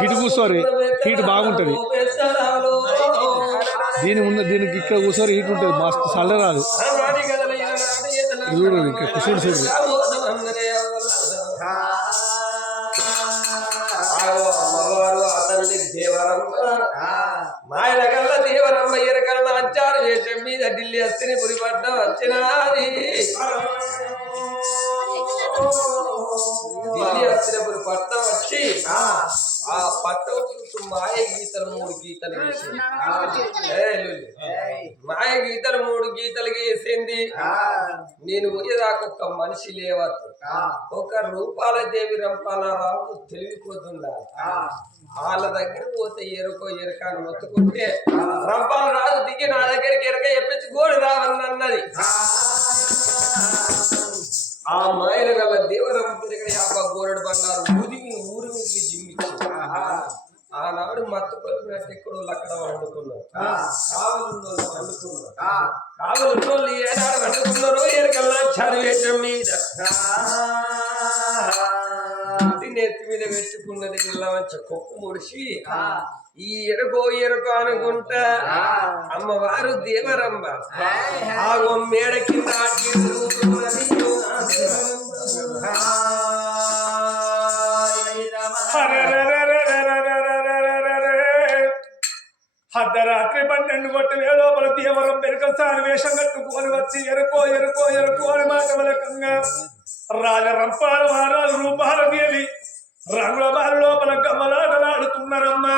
గిటి కూర్చోరి heat బాగుంటుంది. దీనికి ఇక్కడ కూర్చోరి హీట్ ఉంటుంది, మస్తు చల్ల రాదు. చూడు ఇక్కడ కూర్చోడు చూడు. మాయల కల్లా దేవరమ్మ ఎరకల్లా అంచారు వేషం మీద ఢిల్లీ అస్తిని పురిపడ్డం వచ్చినది. ఢిల్లీ అస్తినపురి పట్నం వచ్చి ఆ పట్టం చుట్టూ మాయ గీతలు 3 గీతలు వేసింది. మాయ గీతలు 3 గీతలు వేసింది. నేను పోయేదాకా ఒక్క మనిషి లేవద్దు, ఒక రూపాల దేవి రంపాలరావు తెలివిపోతుందా. వాళ్ళ దగ్గర పోతే ఎరుకో ఎరక అని మొత్తుకుంటే రంపాల రాజు దిగి నా దగ్గరికి ఎరక చెప్పించి గోడు రావన్నది. ఆ మాయల గల దేవరం తిరిగి 50 గోరడు బండారు ఊరి మీదకి జిమ్మిచ్చి ఆనాడు మత్తు కలిపినట్టు ఎక్కడో అక్కడ వండుకున్నారు. కావలున్నోళ్ళు వండుకున్నారు. కావలున్నోళ్ళు ఏనాడు వండుకున్నారో ఎరకల్లా చదివేయటం మీద నెత్తి మీద పెట్టుకున్నది మంచి కొప్పు ముడిచి ఈ ఎరుకో అనుకుంటా అమ్మవారు దేవరంబ ఆగో మేడ కింద అర్ధరాత్రి 12 గొట్టు వేళోపల దేవరం పెరుకసారి వేషం కట్టుకొని వచ్చి ఎరుకో అని మాట వలకంగా రాజ రంపాల మహారాజు రూపాల దేవి రంగుల బాల లోపల గమ్మలాటలాడుతున్నారమ్మా.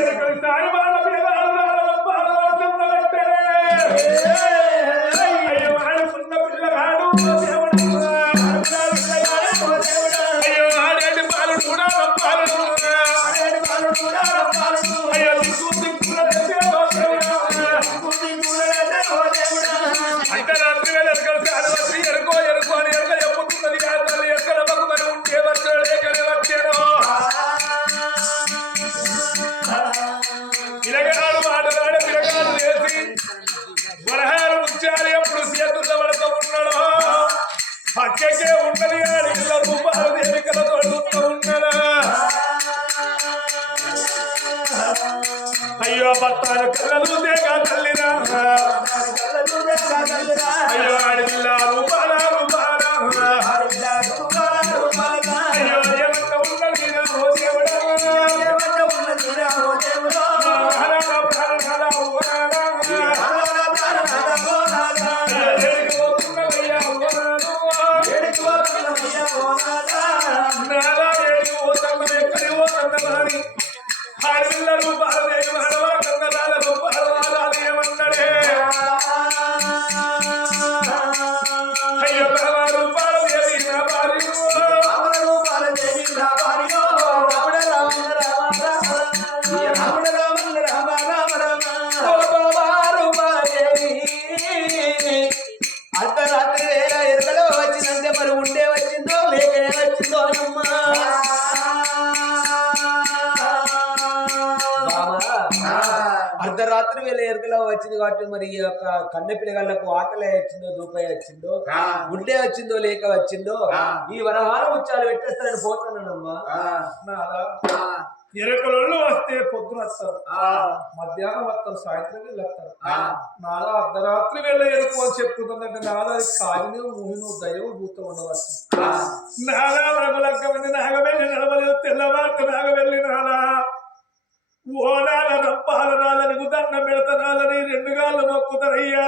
ఎరకసారి వాళ్ళ మీద ఆడుకున్న పిల్లగాడు అయ్యో ఆడేటి బాలు కూడా రంపాలు అంతరాత్రి వేళ ఎరకసారి వచ్చి ఎరుకో అని ఎరక చెప్పుతున్నది. ఎక్కడ బొమ్మని ఉంటే వచ్చాడు వచ్చాను పిలగాడు మాటలాడే పిలగాడు వేసి వరహాలు ముత్యాలు ఎప్పుడు చేతుల్లో పడుతూ ఉన్నాడో పక్కకే ఉన్నది ఆడిల్ల రూపాలు దేవికలతో చూస్తూ ఉన్నాడా. అయ్యో భర్తలు కళ్ళలు దేగా తల్లిరా అయ్యో ఆడిల్ల రూపాల అయ్యో ఏమంట ఉన్నది ఓ దేవుడా ఆడపిల్లలు బాలదేవి ఆడవాళ్ళ కందరాలను బాలవారాలు ఏమన్నాడే అయ్యో బాలవారు బాలదేవి నా భార్య అర్ధరాత్రి వేళ ఎరుకలో వచ్చిందంటే మరి ఉండే వచ్చిందో లేక వచ్చిందో అమ్మా. అర్ధరాత్రి వేళ ఎరుకలో వచ్చింది కాబట్టి మరి ఈ యొక్క కన్న పిల్లగాళ్ళకు ఆకలి వచ్చిందో దూపాయి వచ్చిందో గుండె వచ్చిందో లేక వచ్చిందో ఈ వరహాల ముత్యాలు పెట్టేస్తానని పోతానమ్మా. ఎరకలు వస్తే పొద్దున వస్తారు, మధ్యాహ్నం వస్తారు, సాయంత్రం వీళ్ళు వస్తారు. నాలా అర్ధరాత్రి వేళ ఎరుకు అని చెప్పుతుందంటే నాలా కాలిని మూహిను దైవం భూతం ఉండవచ్చు. నాలా వరమలగ్గమంది నాగవెల్లి నడవలేదు తెల్లవార్త నాగవెల్లి నాలా ఓనాల రంపాల నాలని దండం పెడతనాలని 2 గాళ్ళు మొక్కుతారయ్యా.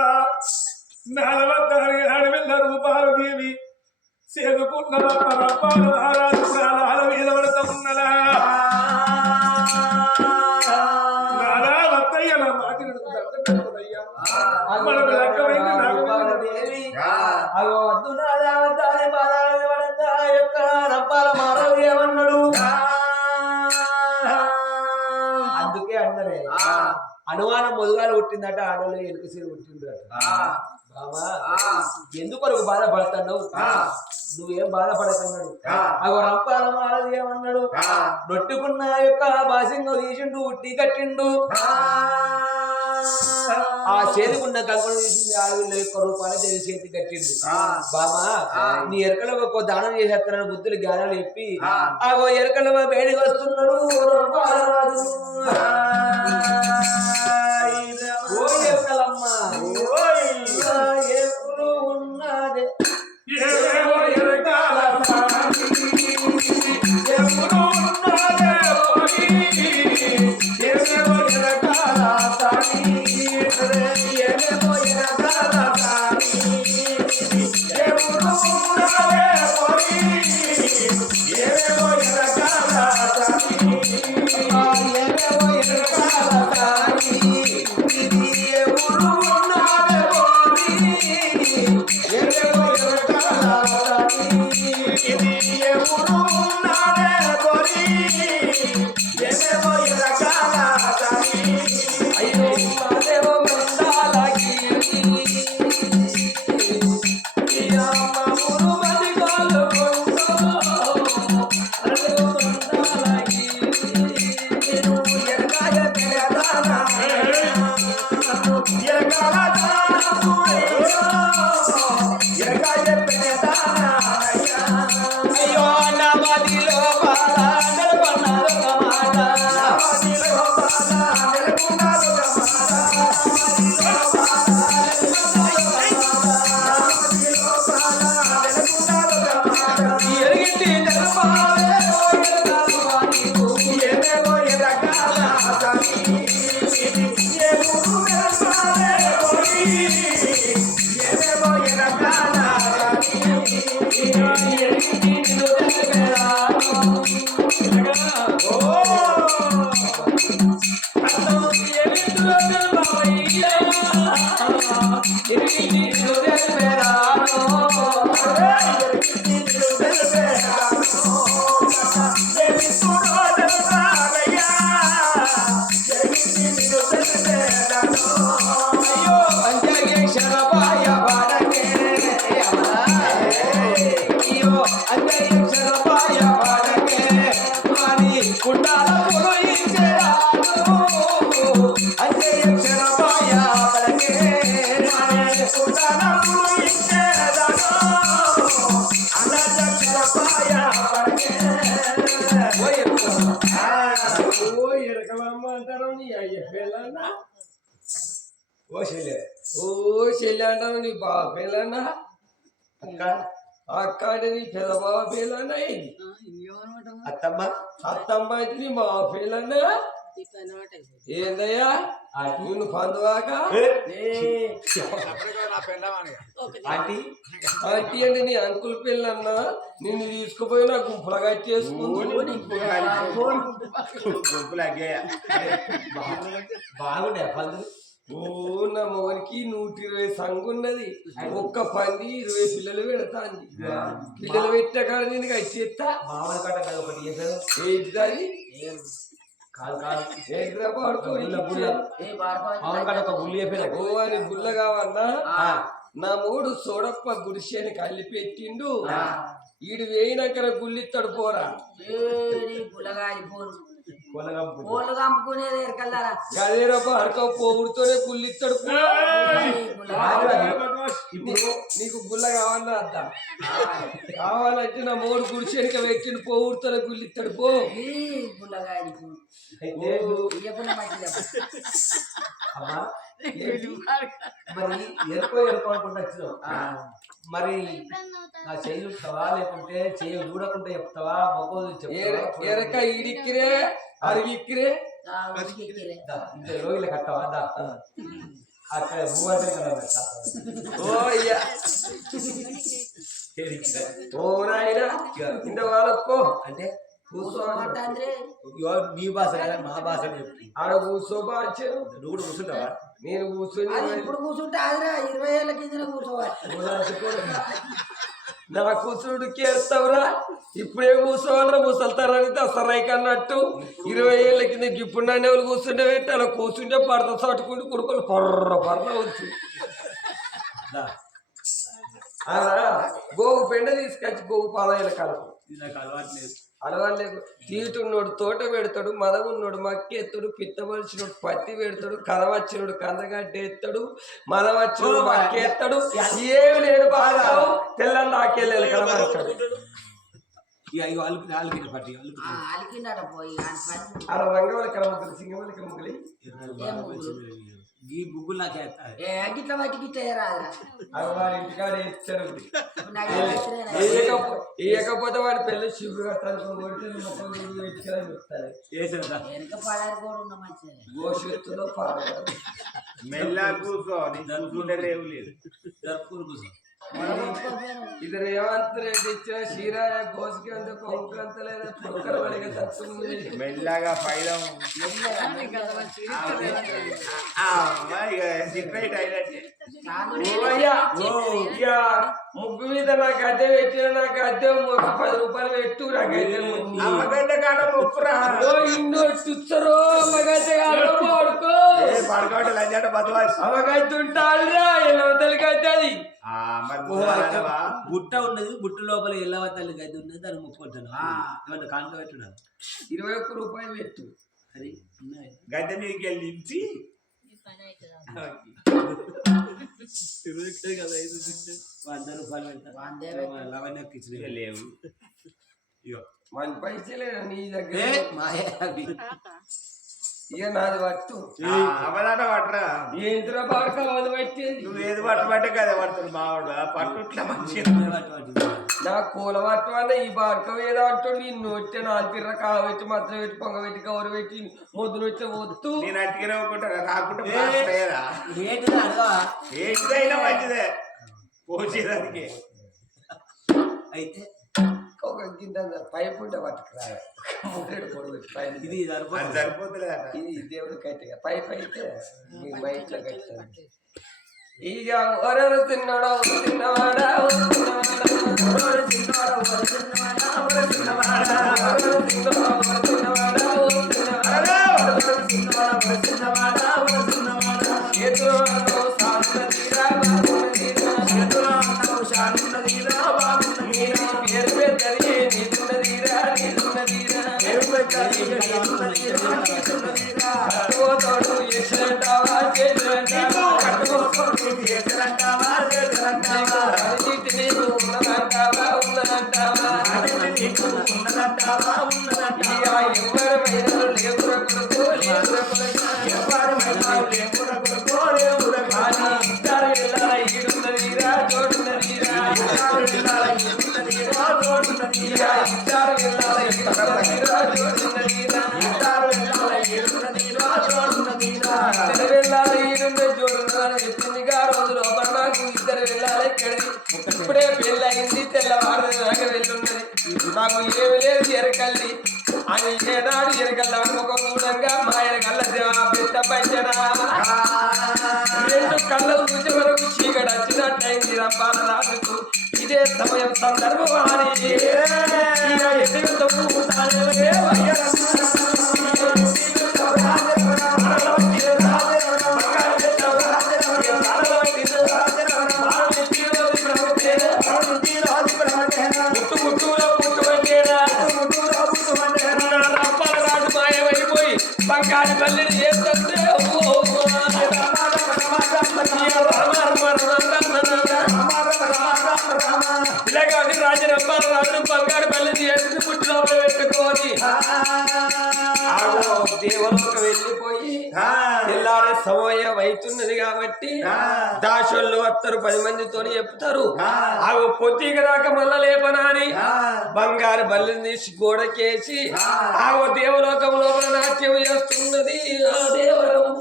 నాలవద్దని ఆడవిల్ల రూపాల దేవి చేదుకున్న రంపాల మహారాజు ప్రాణాల మీద పడతా ఉన్నదా. నాలా వద్దయ్య నా మాట దండం పెడతదయ్యా. మనకు లగ్గమైంది నాగదేవి అగో వద్దు నాదా వద్దాని బాధాల పడంగా యొక్క రంపాల మహారాజు ఏమన్నాడు. అందుకే అన్నరే అనుమానం మొదగాలు పుట్టిందట ఆడలో ఎలుక సీరు పుట్టిందట. బాబా ఎందుకొరకు బాధపడతావు, నువ్వేం బాధపడకన్నాడు. అగో రంపాల మాలది ఏమన్నాడు. నొట్టుకున్న యొక్క బాసింగ తీసిండు ఉట్టి కట్టిండు. ఆ చేతికున్న కంకుడు తీసింది 6,000 రూపాయలు దేవి చేతి కట్టిండు. బామా నీ ఎరకల ఒక దానం చేసేస్తానని బుద్ధులు జ్ఞానాలు చెప్పి ఆగో ఎరకల బయటికి వస్తున్నాడు రాజు. ఓ ఎరకలమ్మ ఎప్పుడు ఉన్నదే ఏమో ఎరకాల సాని, ఎప్పుడు ఉన్నదే పోయి, ఏమేమో ఎరకాల సాని, ఏమేమో ఎరకాల సాని, ఎప్పుడు ఉన్నదే పోయి, ఏమేమో ఎరకాల సాని, ఏమేమో ఎరకాల సాని, ఇది ఎప్పుడు ఉన్నదే పోయి, ఏమేమో ఎరకాల సాని, ఇది ఎప్పుడు ఉన్నదే పోయి, ఏమేమో ఎరకాల సాని. అయ్యో మాదేవ మందాలకి ఈ అమ్మములు మదిగాలు అయ్యో మందాలకి నేను ఎరకాయ పెడతానా, ఎరకాల దానముడయ్యో, ఎరకాయ పెడతానా అయ్యా. అయ్యో నా మదిలో బాల నెలకొన్నదొక మాట. మదిలో బాల నెలకొన్నదొక మాట, మదిలో బాల నెలకొన్నదొక మాట. ఎరిగింటి నెలపాలే ఓ ఎరకాలువా నీకు. ఏమేమో ఎరకాల సాని, ఎప్పుడు ఎరకాలే పోయి, ఏమేమో ఎరకాల సాని. ఎరిగింటి నిన్ను తెలిపేరాను. ఓ ఎరిగింటిలో తెలపవయ్యా. ఎరిగింటి నిన్ను తెలిపేరాను. అయ్యో అంజగే శరపాయ పాడకే అమలా. అయ్యో అంజగే శరపాయ పాడకే మాని కుండాల పులించెరాను. అంజగే శరపాయ పాడకే మాని కుండాల ఓ ఎరకలమ్మ అంటారు నీ అయ్య పిల్లన్నా ఓ శైలే ఓ చెల్లి అంటారు నీ బావ పిల్లన్నా అక్క అక్క అంటే నీ పెద్ద బావ పిల్లన్నా అత్తమ్మ అత్తమ్మ అయితే నీ బావ పిల్లన్నా ఏందయ్యా నిన్ను పందువాక ఆంటీ ఆంటీ అంటే నీ అంకుల్ పిల్లన్నా నిన్ను తీసుకుపోయి నా గుంపులు కట్టేసుకుంటూ బాగుండే పందులు. ఓ నా మొగనికి 120 సంగున్నది. ఒక్క పంది 20 పిల్లలు పెడతాంది. పిల్లలు పెట్టిన కాడ నేను కట్టేస్తా. మామూలు కట్ట కదా ఒకటి చేశారు. ఏంటిది కాదు కాదు ఏంటిరా పాడుకోని మామూలు కట్ట ఒక గుళ్ళు చెప్పిన. ఓ అని గుల్ల కావన్నా నా మూడు సోడప్ప గుడిసెని కలిపి పెట్టిండు. ఈడు వేయినాక గుళ్ళిస్తాడు పోరా. గదేరా పాడుకో పోగుడుతోనే గుళ్ళిస్తాడు పో. నీకు గుల్ల కావాలన్నా అద్దా కావాలంటే నా మూడు గుడిసెనిక పెట్టిండు పోగుడుతోనే గుళ్ళిస్తాడు పో. అయితే అమ్మా మరి ఎరుకో అనుకుంటా వచ్చినావు. మరి నా చెయ్యి చూస్తావా లేకుంటే చెయ్యి చూడకుండా చెప్తావా మొక్కలు చెప్తావా? ఎరక ఈడిక్కిరే అరిగిక్కిరే ఇంత రోజులు కట్టవా దా అక్కడ భూమి కదా. ఓ అయ్యా ఓ నాయనా ఇంత వాళ్ళకో అంటే నీ భాష కదా మా భాష చెప్పి ఆడ కూర్చోబా వచ్చాను. నువ్వు కూడా కూర్చుంటావా? నేను కూర్చొని ఇప్పుడు కూర్చుంటే ఆదిరా 20 ఏళ్ళ కింద కూర్చోవాలి. నా కూర్చుడు కేస్తావురా. ఇప్పుడే కూర్చోవాలరా ముసల్తారని దసరాయికి అన్నట్టు 20 ఏళ్ళ కింద ఇప్పుడు నన్ను ఎవరు కూర్చుంటే పెట్టి అలా కూర్చుంటే పడత చట్టుకుంటూ కొడుకులు పర్ర వచ్చు. గోగు పెండ తీసుకొచ్చి గోగు పాలయ్యల కలుపు. నాకు అలవాటు లేదు. అలవాళ్ళకు తీటున్నోడు తోట పెడతాడు, మదవున్నోడు మక్కి ఎత్తాడు, పిత్తవలసినోడు పత్తి పెడతాడు, కదవచ్చినోడు కందగడ్డ ఎత్తాడు, మదవచ్చినోడు మక్కి ఎత్తాడు, ఏమి లేడు బాగా తెల్లని నాకెళ్ళాలి కలవస్తాడు. అలికినాడ పోయి అలా రంగవల్లి కలవద్దు, సింగవల్లి కలముగలి ఈ బుగ్గులు నాకు గిట్ల బట్టి గిట్ల రాదురా వాడి ఇంటికాడ ఇచ్చాడు. నాకు ఏకపోతే వాడి పెళ్లి శివుడు కట్టాలి కొడితే మొత్తం ఇచ్చారని చెప్తారు. వెనక పడారు కూడా ఉన్న మంచిది గోషెత్తులో పాడారు. మెల్లా కూర్చో కూర్చుంటే రేవు లేదు. ఇది రేవంత్ రెడ్డి ఇచ్చిన క్షీరాయ గోసుకి అంత కొంకు అంత లేదా పొక్కర పడిగా తప్పుంది. మెల్లగా పైలం ముగ్గు మీద నాకు అద్దె పెట్టిన నాకు అద్దె 10 రూపాయలు పెట్టు నాకైతే అమ్మగడ్డ కాడ మొక్కురా చుచ్చరో అమ్మగడ్డ పడుకో పడుకోవటం లంజాట బదవాసి అమ్మగడ్డ ఉంటాడురా ఎల్లవతలకి అది బుట్ట ఉన్నది, బుట్ట లోపల ఎల్లవ తల్లి గది ఉన్నది, దాన్ని ముక్కుంటాను ఏమన్నా కానుక పెట్టుడా 21 రూపాయలు పెట్టు. అది గద్దె మీదకి వెళ్ళి దించి 100 రూపాయలు పెడతారు లవణ్యకి లేవు. మన పైసలే నీ దగ్గర మాయా అవి ఇక నాది పట్టు అవదాట పట్టరా ఏంద్ర బాగా అది పట్టేది. నువ్వు ఏది పట్టబట్టే కదా పడుతుంది మావాడు పట్టుట్లా మంచిగా నా కూల పట్టమన్నా ఈ బార్కం ఏదో అంటాడు. నీ నొట్టె నాలుగు కావెట్టి మత్రం పెట్టి పొంగ పెట్టి కవర్ పెట్టి మొద్దు నొచ్చే వద్దు. నేను అట్టుకునే ఒక్కుంటారా కాకుండా ఏంటిదైనా మంచిదే పోసేదానికి. అయితే ఒక గింత పైపు ఉంటే పట్టుకురా ఇది సరిపోతులేదట. ఇది దేవుడు కట్టిగా పైప్ అయితే మీ బయట కట్టాను. ఇక ఒరరు తిన్నాడా తిన్నవాడా ఇప్పుడే పెళ్ళి అయింది తెల్లవారు వెళ్ళున్నది. నాకు ఏమి లేదు ఎరకల్లి అని ఏనాడు ఎరకల్లా ఒక కూడంగా మా ఎరకల్ల పెద్ద పంచనా 2 కళ్ళలు చూసే వరకు చీకటి వచ్చినట్టయింది రంపాల రాజుకు. ఇదే సమయం సందర్భం బంగారు పల్లిని చేస్తుంటే ఇలాగే రాజరప్పాలు రాజు బంగారు పల్లిని చేసి పుట్టిలో పెట్టుకొని దేవులకు వెళ్ళిపోయి తెల్లారే సమయం అవుతున్నది కాబట్టి దాసోళ్ళు వస్తారు 10 మందితో చెప్తారు. అవి పొద్దుగా దాకా మళ్ళా లేపనాని బంగారు బల్లిని తీసి గోడకేసి ఆగో దేవలోకం లోపల నాట్యం చేస్తున్నది. ఆ దేవరము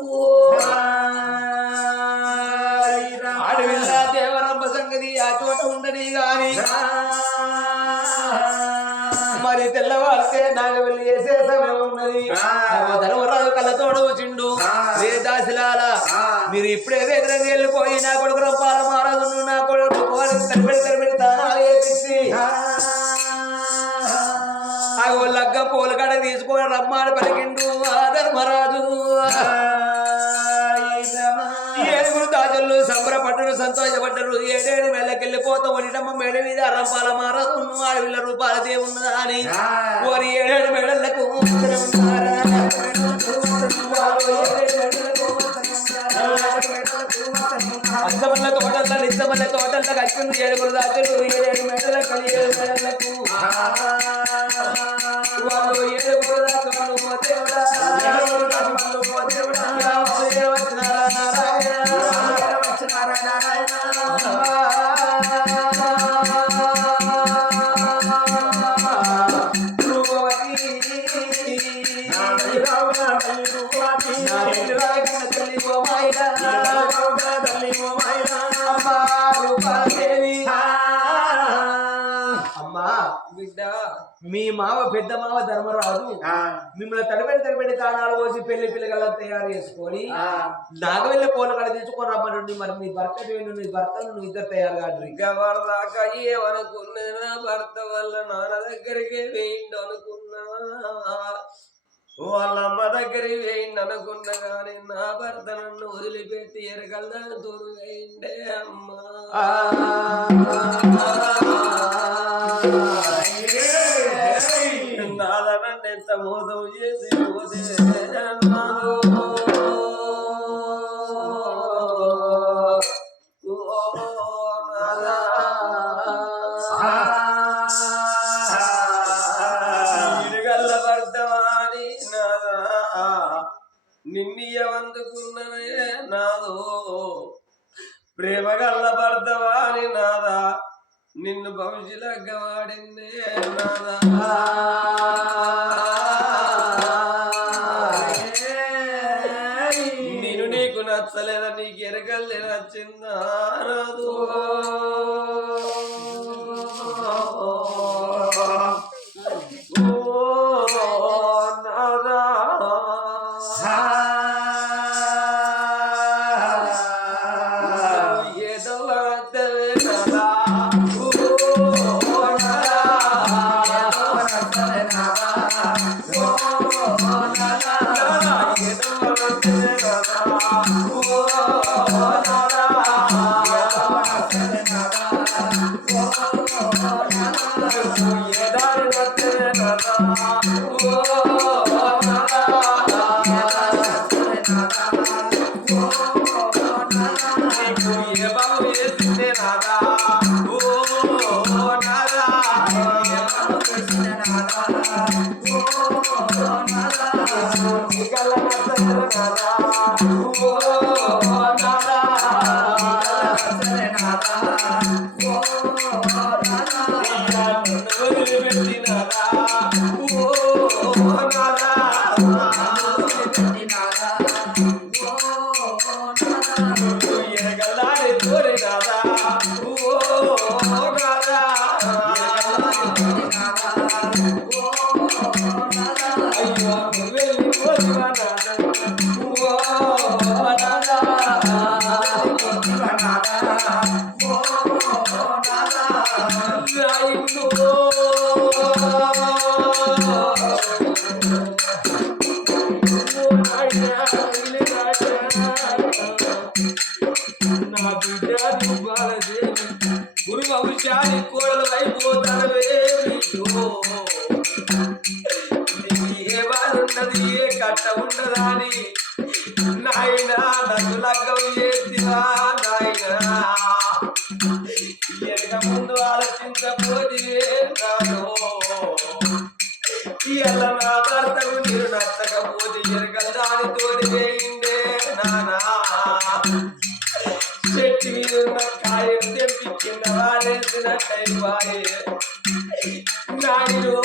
అడవిల్ల దేవరమ్మ సంగతి ఆ చోట ఉండని గాని మరి తెల్లవారితే నాగవెల్లి చేసే సమయం ఉన్నది. ధర్మరాజు కళ్ళతోడు చిండు వేదాశిలాల మీరు ఇప్పుడే వేదనకి వెళ్ళిపోయి నా కొడుకు రంపాల మహారాజు నా కొడుకు కనిపెడి తానాలు వేపించి ఆ లగ్గ పూలకాడ తీసుకొని రమ్మాడు పలికిండు ఆ ధర్మరాజు. 7 దాజులు సంబరపడ్డను సంతోషపడ్డారు. 7 మెల్లకెళ్ళిపోతాం వడిటమ్మ మెడ మీద రంపాల మారదు 6,000 రూపాయల దేవున్నదా అని ఓరి 7 మెడలకు ఉన్నారా అచ్చమల్ల తోటల్లో నిచ్చమల్ల తోటల్లో కచ్చింది 7 దాచులు 7 మెడల కలి 7 మెడలకు వాళ్ళు 7 దాచులు మోదేవుడా అమ్మా బిడ్డ మీ మావ పెద్ద మావ ధర్మరాజు మిమ్మల్ని తడిపెడి కాణాలు పోసి పెళ్లి పిల్లగల తయారు చేసుకొని నాగవెళ్ళ పూల కడ తీసుకొని రమ్మనండి. మరి నీ భర్తను నువ్వు ఇద్దరు తయారు కాదు గవర్దాకా ఏమనుకున్నా నా భర్త వల్ల నాన్న దగ్గరికి వేయండి అనుకున్నా వాళ్ళమ్మ దగ్గరికి వేయండి అనుకున్నా కానీ నా భర్త నన్ను వదిలిపెట్టి ఎరగల్దాన్ని తోడు వేయండే అమ్మా నాదనంటే ఎంత మోసం చేసి పోతే నిన్నీయమందుకున్నవే నాదో ప్రేమగల్ల భర్తవాని నాదా నిన్ను భవిష్యలగ్గ వాడిందే నాదా నేను నీకు నచ్చలేదా నీకు ఎరగల్లే నచ్చిందా నాదు గురు వంశాన్ని కోడలు అయిపోతానవే ఏ బాధున్నది ఏ కట్ట ఉండదా అని నాయనా నన్ను లగ్గం చేతివా నాయనా వెనక ముందు ఆలోచించబోదివే నాలో ఇలా నా భర్తకు మీరు నచ్చకపోతే ఎరగల దానితోటి వేయిందే నానా చెట్టు మీద ఉన్న కాయలు తెంపి కింద వారేసినట్టయివాయే నాయనో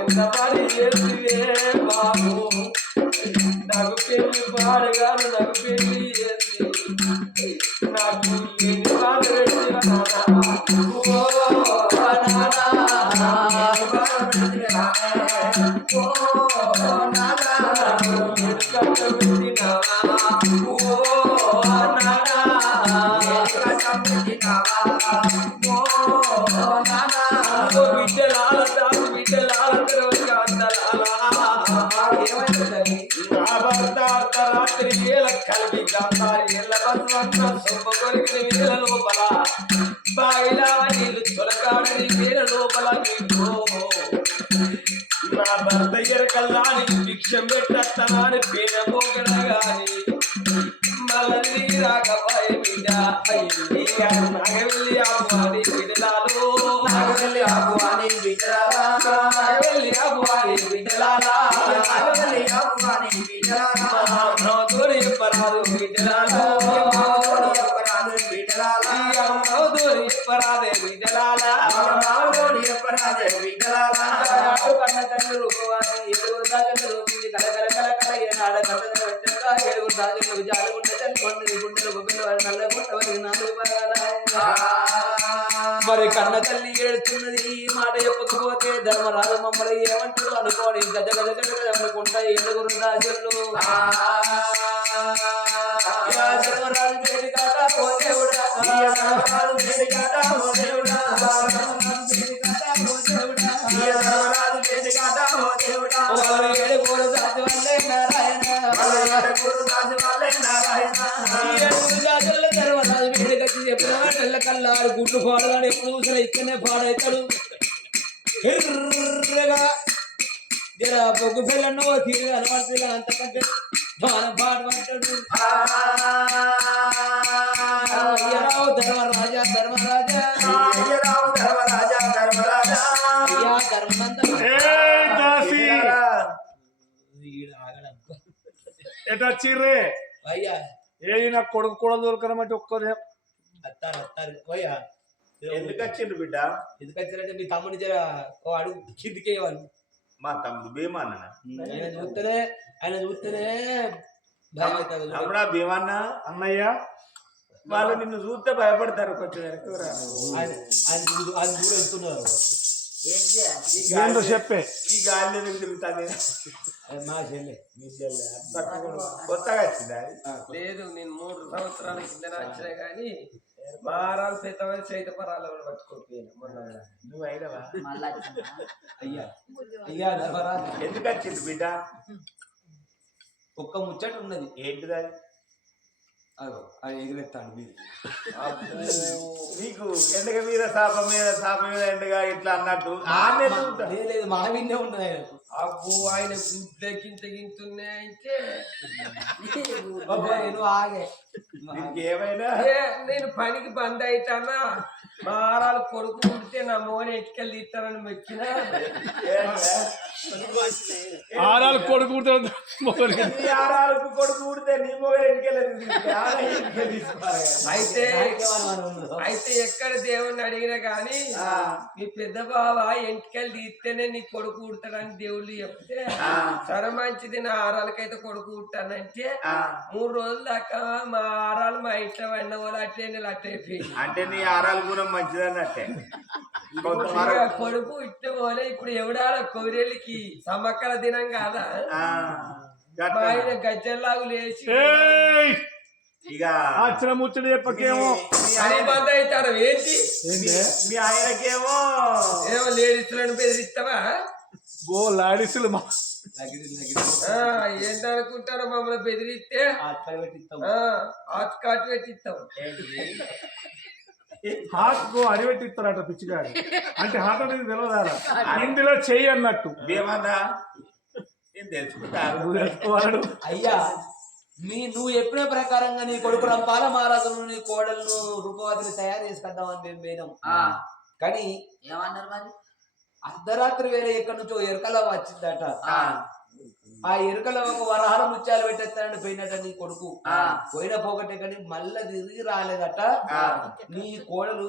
ఎంత పని చేసివే బాబు నాకు పెళ్లి పాడగాను నాకు పెళ్లి చేసి నాకు లేని పాట రాత్రి కలిపి గాంధారి ఎల్ల బసవన్న సొమ్మ కొరికి వీళ్ళ లోపల బావిలా నీళ్ళు తొలగాడని వీళ్ళ లోపల నీకు నా భర్త ఎరకల్లాని భిక్షం పెట్టని పేర పోగడ గాని మళ్ళీ రాకపాయ బిడ్డ నాగవెల్లి ఆపువాని బిడ్డలాలు నాగవెల్లి ఆపువాని బిడ్డలాలా నాగవెల్లి ఆపువాని బిడ్డలాలా నాగవెల్లి ఆపువాని బిడ్డలాలా నోతోడి పరాదు బిడ్డలాలా పరాదు బిడ్డలాలా నోతోడి పరాదే బిడ్డలాలా నోతోడి పరాదే బిడ్డలాలా కన్న కన్ను రూపవాని ఏడుగురు దాగలు రూపింది కలకల కలకల ఏనాడ కథలు పెట్టగా ఏడుగురు దాగలు జాలుగుంట చల్లి గుండెలు గుబ్బెలు నల్ల గుంట నాలుగు మరి కన్న తల్లి ఏడుతున్నది ఈ మాట చెప్పకపోతే ధర్మరాజు మమ్మల్ని ఏమంటారు అనుకోని గజ గజ గజ అనుకుంటా ఏడుగురు రాజులు ధర్మరాజు వేడి కాట ఓ దేవుడా ధర్మరాజు వేడి కాట ఓ దేవుడా ధర్మరాజు వేడి కాట ఓ దేవుడా ఏడుగురు రాజు వల్లే నారాయణ ఏడుగురు రాజు వల్లే నారాయణ ఏడుగురు రాజుల ధర్మరాజు వేడి కచ్చి చెప్పిన తెల్ల కల్లాడు గుడ్లు పాడుగాడు ఎప్పుడు చూసినా ఇక్కడనే పాడవుతాడు ఎర్రగా జర బొగ్గు పిల్లను తీరుగా అనబడుతుంది అంతకంటే బాగా పాట పడ్డాడు అయ్యరావు ధర్మరాజా ధర్మరాజా అయ్యరావు ధర్మరాజా ధర్మరాజా అయ్యా ధర్మంతా ఎట్లా చీర్రే అయ్యా ఏ నా కొడుకు కూడా దొరకనమంటే ఒక్కరే అత్తారు పోయా ఎందుకు వచ్చిండు బిడ్డ? ఎందుకు వచ్చారంటే మీ తమ్ముడి జర ఓ అడుగు కిందికేయాలి మా తమ్ముడు భీమా అన్న. ఆయన చూస్తేనే అప్పుడా భీమన్న అన్నయ్య వాళ్ళు నిన్ను చూస్తే భయపడతారు కొంచెం వెనక్కి రా. ఆయన దూరం వెళ్తున్నారు ఏంటో చెప్పే ఈ గాలి తిరుగుతుంది మా చెల్లె కొత్తగా వచ్చిందా? లేదు నేను 3 సంవత్సరాల కింద వచ్చినా కానీ మారాలు పెద్దవాళ్ళు చైతపరాలు పట్టుకోకపోయాను మొన్న నువ్వు అయినవా? అయ్యా అయ్యా ధర్మరాజు ఎందుకు వచ్చింది బిడ్డ? ఒక్క ముచ్చట ఉన్నది ఏంటిది అది? అది ఎగిరెత్తాడు మీరు నీకు ఎండగ మీద సాప మీద ఎండగా ఇట్లా అన్నట్టు లేదు మా విన్నే ఉన్నది ఆయనకు అబ్బో ఆయన గుడ్లకింత గింతున్నాయంటే నేను ఆగే ఏమైనా నేను పనికి బంద్ అయితానా మారాలు కొడుకు పుడితే నా మోని ఎట్టుకెళ్ళి తీస్తానని మెచ్చిన ఆరాలు కొడుకు ఆరాలకు కొడుకు పుడితే నీ మొగలు ఎట్టుకెళ్ళి అయితే ఎక్కడ దేవుణ్ణి అడిగినా గాని నీ పెద్ద బావ ఎంటికెళ్ళి తీస్తేనే నీ కొడుకు పుడతాడని దేవుళ్ళు చెప్తే సరే మంచిది నా ఆరాలకైతే కొడుకు పుట్టానంటే 3 రోజుల దాకా మా ఆరాలు మా ఇంట్లో వండ వాళ్ళు అట్లే అట్టయిపోయి అంటే నీ ఆరాలు కూడా మంచిదన్నట్టే. కొడుకు ఇట్ట పోలే ఇప్పుడు ఎవడాల కొవ్వెళ్ళకి సమ్మక్కల దినం కాదా మా ఆయన గజ్జల్లాగు లేచి ఇక ఆచరణ ముచ్చట చెప్పకేమో అని బంద్ అవుతాడు ఏంటి మీ ఆయనకేమో ఏమో లేడీస్లను బెదిరిస్తావా ఓ లాడీసులు ఏంటనుకుంటారో మమ్మల్ని బెదిరిస్తే హాట్ పెట్టిస్తాం హాట్కు అడిపెట్టిస్తారట పిచ్చిగాడు అంటే హాట్ అనేది తెలియదారా ఇందులో చెయ్యి అన్నట్టు ఏమన్నా నేను తెలుసుకోవాలడు అయ్యా నువ్వు చెప్పిన ప్రకారంగా నీ కొడుకు రంపాల మహారాజును నీ కోడలను రూపవతిని తయారు చేసుకొద్దామని మేము పోయినాం. కానీ ఏమన్నారు మరి? అర్ధరాత్రి వేళ ఎక్కడి నుంచో ఎరకల వచ్చిందట. ఆ ఎరుకలో ఒక వరహాల ముత్యాలు పెట్టేస్తానని పోయినట్ట నీ కొడుకు పోయిన పోగొట్టే కానీ మళ్ళా తిరిగి రాలేదట. నీ కోడలు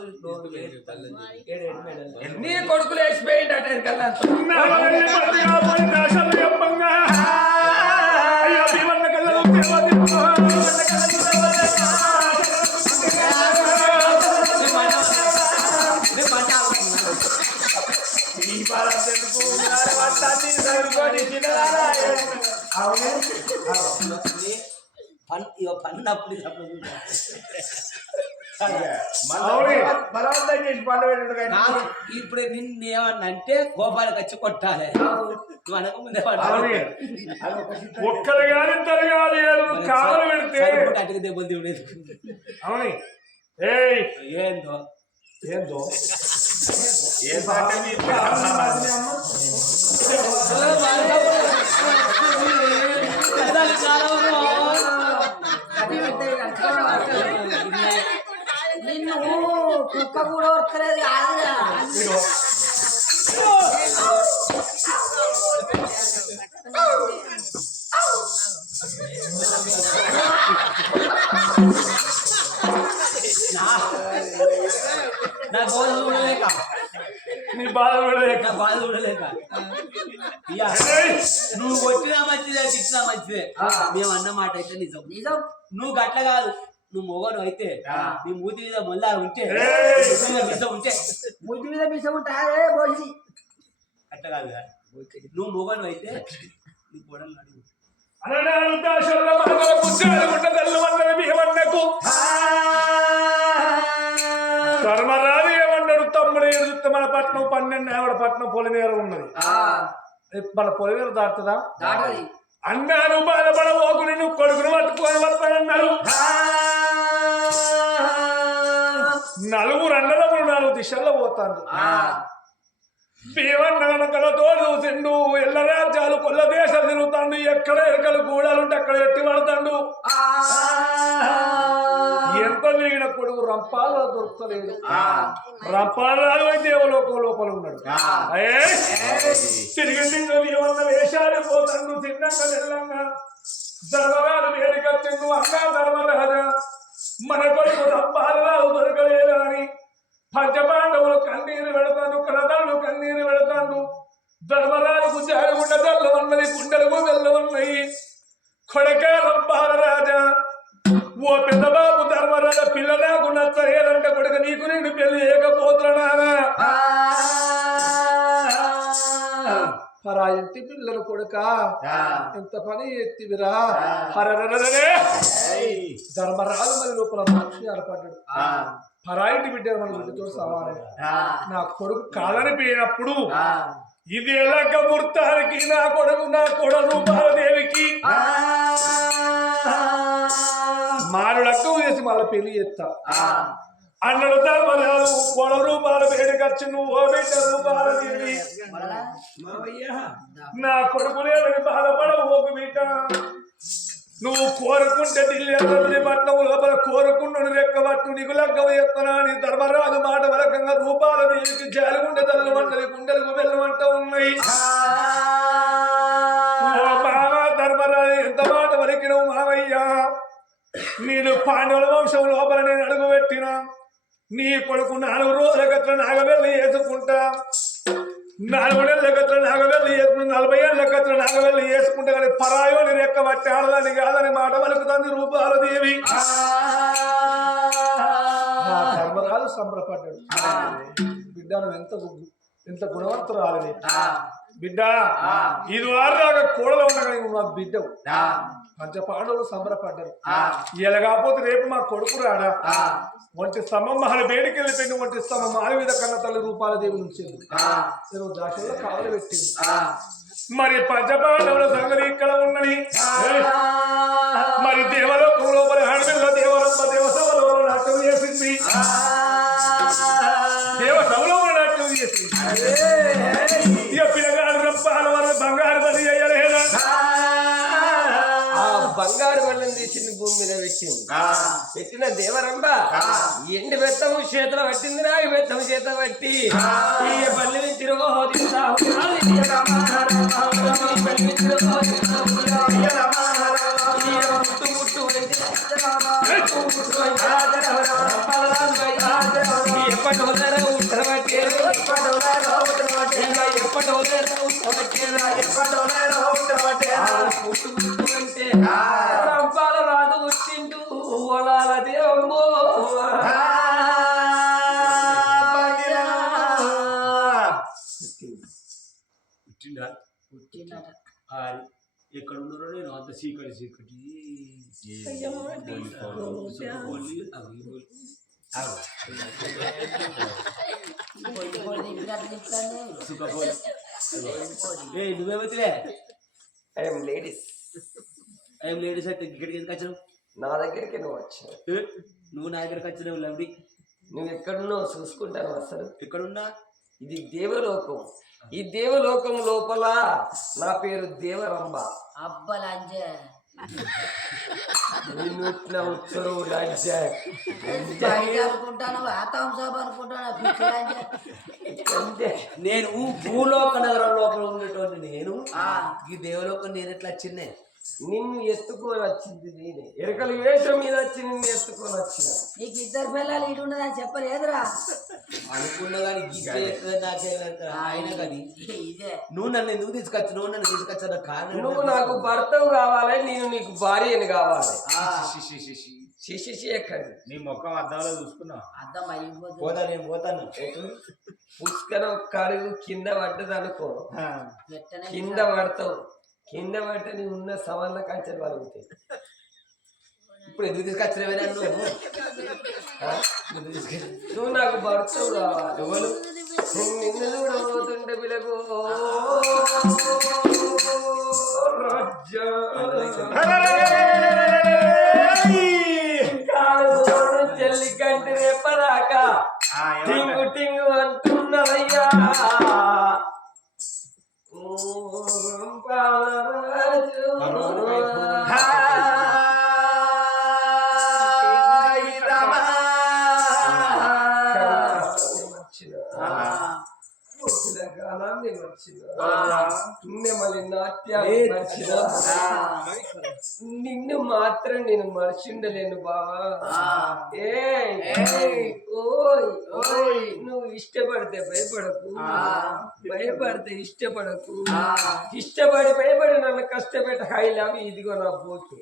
నీ కొడుకులు వేసిపోయిందట పన్నప్పుడు అవునే. బలవంతం చేసి పండు పెట్టాడు కానీ కాదు ఇప్పుడు నిన్ను ఏమన్నా అంటే కోపాలకు వచ్చి కొట్టాలి నువ్వు అనక ముందే అవునే. ఒక్కరు కాదు ఇద్దరు కాదు ఏడుగురు కావాలి పెడితే అటుకు దెబ్బలు తినలేదు అవునే. ఏయ్ ఏందో ఏందో ఏ సాటే మీ నిన్ను కుక్క కూడా వస్తలేదు కాదురా నా బాధ చూడలేక నీ బాధ పెడలేక నా బాధ చూడలేక ఇయ్యా, నువ్వు కొట్టినా మంచిదే తిట్టినా మంచిదే మేము అన్న మాట అయితే నిజం నిజం నువ్వు గట్ల కాదు నువ్వు మొగను అయితే నీ మూతి మీద మొల్లా ఉంటే ఏయ్! మూతి మీద మిసం ఉంటే ముద్దు మీద మిసం ఉంటారే పోసి అట్లా కాదు కదా. నువ్వు మొగను అయితే నీ గొడవలు నడువు అనడాలుతాశల్లో మనకు గుడ్డ తెల్లమన్నది భీమన్నకు ధర్మరాజు ఏమన్నాడు తమ్ముడు ఎదుగుతా మన పట్నం 12 ఆవిడ పట్నం పొలిమేర ఉన్నది మన పొలిమేర దాటుతుందా దాటది అన్నాను బాధపడబోకు నిన్ను కొడుకును పట్టుకొని వస్తానన్నారు నలుగురు అన్నదమ్ములు 4 దిశల్లో పోతాను భీమన్న వెనకల తోడు చూసిండు ఎల్ల రాజ్యాలు కొల్ల దేశాలు తిరుగుతాడు ఎక్కడ ఎరకలు గూడాలుంటే అక్కడ ఎట్టి పడతాడు ఎంత తిరిగిన కొడుకు రంపాలు దొరుకుతలేదు రంపాలు రాదు అయితే దేవలోకం లోపల ఉన్నాడు తిరిగి తిరిగి ఏమన్నా వేషాలు పోతాడు తిన్నాక తెల్లంగా ధర్మరాజు వేడికొచ్చిండు అన్నా ధర్మరాజా మన కొడుకు రంపాలు రాదు దొరకలేదు అని పంచపాండవులు కన్నీరు పెడతాను కనదాలు కన్నీరు పెడతాను ధర్మరాజుకు జారుగుండ తెల్ల ఉన్నది గుండెలకు తెల్ల ఉన్నాయి కొడక రంపాల రాజా ఓ పెద్ద బాబు ధర్మరాజ పిల్ల నాకు నచ్చలేదంట కొడుక నీకు నేను పెళ్లి చేయకపోతున్నానా పరా ఇంటి పిల్లలు కొడుక ఎంత పని ఎత్తివిరా హరరే ధర్మరాజు మరి లోపల మనిషి ఏర్పడ్డాడు పరాయింటి బిడ్డ మన బిడ్డతో సమానం నా కొడుకు కాదని పోయినప్పుడు ఇది ఎలాగ ముహూర్తానికి నా కొడలు బాలదేవికి మారులక్క చేసి మళ్ళీ పెళ్లి చేస్తా అన్నడు ధర్మరాజు కొడలు బాల వేడికొచ్చి నువ్వు ఓ బిడ్డ బాలదేవి నా కొడుకు లేదని బాధపడ ఓ బిడ్డ నువ్వు కోరుకుంటే ఢిల్లీ పట్నం లోపల కోరుకుంటు లెక్కబట్టు నీకు లెక్క చెప్తున్నా నీ ధర్మరాజు మాట వరకంగా రూపాల నీకు జాలిగుండె తల్లుమంటది గుండెలకు వెళ్ళమంట ఉన్నాయి ధర్మరాజు ఎంత మాట వరికినవు మావయ్యా నేను పాండవుల వంశం లోపల నేను అడుగు పెట్టినా నీ కొడుకు 4 రోజుల గట్ల నాగవెల్లి వేసుకుంటా 4 నెలల గట్ల నాగవెల్లి వేసుకుంటా 40 ఏళ్ళ గట్ల నాగవెల్లి వేసుకుంటా కానీ పరాయోని రెక్క బట్టి ఆడదాన్ని కాదని మాట వలుకుతుంది రూపాలదేవి ధర్మరాజు సంబరపడ్డాడు బిడ్డ నువ్వు ఎంత గుణవంతురాలని బిడ్డ ఇది వారిలాగా కూడలో ఉండగా మా బిడ్డవు పంచపాండవులు సంబరపడ్డారు ఇలా కాకపోతే రేపు మా కొడుకు రాడా వంటి స్తంభం మహల్ వేడికెళ్ళి పెట్టి వంటి స్తంభం మాల మీద కన్న తల్లి రూపాలదేవి ఉంచింది దాశల్లో కావలి పెట్టింది మరి పంచపాండవుల సంగతి ఇక్కడ ఉన్నది మరి దేవలోకం లోపల హడమిల్ల దేవరంబ దేవసభలో నాట్యం చేసింది దేవసభలో నాట్యం చేసింది ఇక పిల్లగాడు రంపాల వల్ల బంగారు పని చేయలేదా బంగారు వల్లని తీసింది భూమి మీద పెట్టింది పెట్టిన దేవరంబ ఎండి బెత్తము చేతులు పట్టింది రాగి బెత్తము చేత పట్టి పల్లి నుంచి ముట్టు ఎప్పటి ఉత్తరబట్టి అంటే రంపాల రాదు వచ్చింటూ ఓలాల దేవంబో ఎక్కడ ఉన్నారో నేను అంత చీకటి పొడి పొడి తిప్పినట్టు తిప్పుతానే. నువ్వేమవుతులే ఐఎమ్ లేడీస్. ఏం లేడీస్ అయితే ఇక్కడికి ఎందుకు వచ్చినావు? నా దగ్గరికి నువ్వు వచ్చావు. నువ్వు నా దగ్గరకు వచ్చినావు లవ్డి. నువ్వు ఎక్కడున్నావు చూసుకుంటాను అసలు. ఎక్కడున్నా? ఇది దేవలోకం. ఈ దేవలోకం లోపల నా పేరు దేవరంబ. అబ్బలంజే నిన్నుట్ల ఉత్తరు లంజ. బయట అనుకుంటాను వాతావరణ సభ అనుకుంటాను పిచ్చిలంజే. అంతే. నేను భూలోక నగరం లోపల ఉండేటువంటి నేను ఈ దేవలోకం నేను ఎట్లా వచ్చిందే? నిన్ను ఎత్తుకొని వచ్చింది నేనే. ఎరకల వేషం మీద వచ్చి నిన్ను ఎత్తుకొని వచ్చిన. నీకు ఇద్దరు పిల్లలు ఇటు ఉన్నదని చెప్పలేదురా. అనుకున్నా కానీ నాకే ఆయన కానీ ఇదే నువ్వు నన్ను ఎందుకు తీసుకొచ్చు? నువ్వు నన్ను తీసుకొచ్చా కారణం నువ్వు నాకు భర్తవు కావాలి, నేను నీకు భార్యని కావాలి. శిశిషి ఎక్కడి నీ ముఖం అద్దంలో చూసుకున్నావు. అర్థం అయిపోతుంది. పోతా, నేను పోతాను. పుష్కరం కడుగు కింద పడ్డది అనుకో, కింద పడతావు. కింద పడితే నీ ఉన్న సవాళ్ళ కంచెలు పలుగుతాయి. ఇప్పుడు ఎందుకు తీసుకొచ్చినవే నన్ను? నువ్వు నాకు భర్తవు కావాలి. ఎవరు నిన్ను చూడబోతుంటే పిలకు చెల్లి కంటి రేపరాక టింగు టింగు అంటున్నారయ్యా. నిన్ను మాత్రం నేను మర్చిండలేను బావా. నువ్వు ఇష్టపడితే భయపడకు, భయపడితే ఇష్టపడకు. ఇష్టపడి భయపడి నన్ను కష్టపెట్ట హై లవ్ ఇదిగో నా బోకే.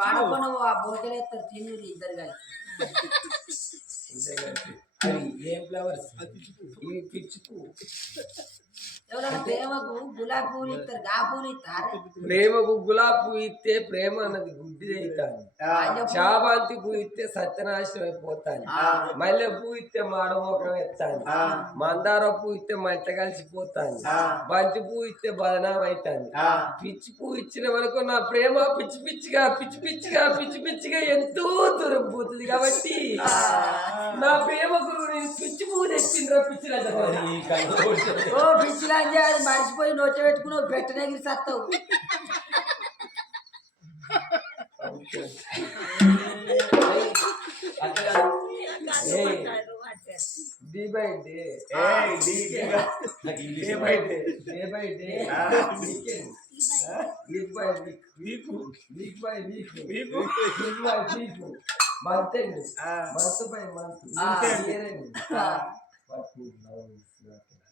వాడుకొని ఆ బోకలు ఎత్తారు తిని ఇద్దరు కలిసి. ఏం ఫ్లవర్స్ ఇవి పిచ్చుకు. ఎవరైనా ప్రేమకు గులాబీ పూలు ఇస్తారు, గా పూలు ఇస్తారు. ప్రేమకు గులాబీ పువ్వు ఇస్తే ప్రేమ అన్నది గుడ్డిది అవుతాను. చామంతి పువ్వు ఇస్తే సత్యనాశనం అయిపోతాను. మల్లె పువ్వు ఇస్తే మాడమోకం ఎత్తాను. మందార పువ్వు ఇస్తే మంట కలిసిపోతాను. బంతి పువ్వు ఇస్తే బదనాం అవుతాను. పిచ్చి పువ్వు ఇచ్చిన వరకు నా ప్రేమ పిచ్చి పిచ్చిగా పిచ్చి పిచ్చిగా పిచ్చి పిచ్చిగా ఎంతో దూరం పోతుంది. కాబట్టి నా ప్రేమ గురువు నేను పిచ్చి పువ్వు తెచ్చిండ్రా పిచ్చిలా. ఓ పిచ్చిలంజే అది మర్చిపోయి నోట పెట్టుకుని పెట్టనగిరి సత్తావు. Day by day week by week, week by week, week by week, month end, month by month,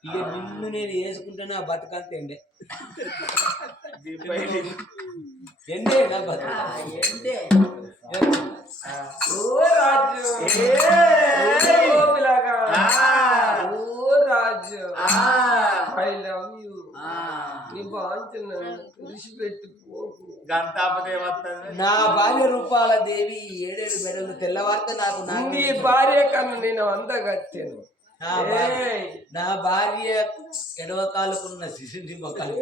ఇక నిన్ను నేను వేసుకుంటే నా బతుకంత ఎండే ఎండే నా బతుక ఏంటే ఓ రాజు, ఓ పిల్లగా, ఓ రాజు, ఐ లవ్ యూ. నీ బాగుంటున్నా విడిచిపెట్టి పోకు. నా భార్య రూపాల దేవి 7 మెడలు తెల్లవారితే నాకు నీ భార్య కన్నా నేను అందగత్తాను. నా భార్య ఎడవ కాలుకున్న శిశుని మొక్కలు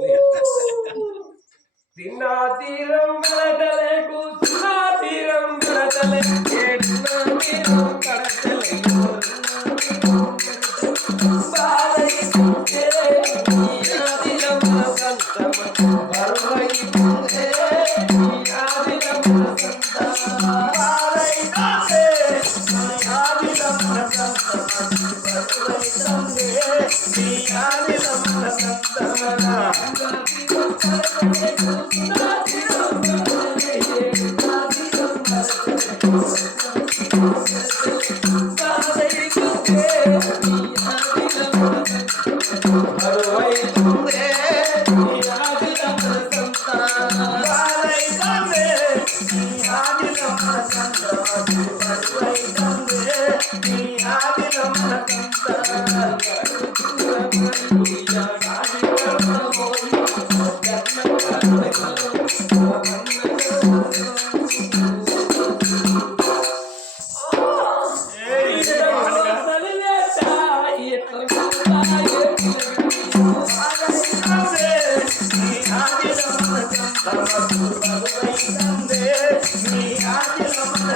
తిన్నా తీరం గడతలే కూర్చున్నా తీరం గడతలే ఏడున్నా తీరం గడతలే నీ ఆదిల మన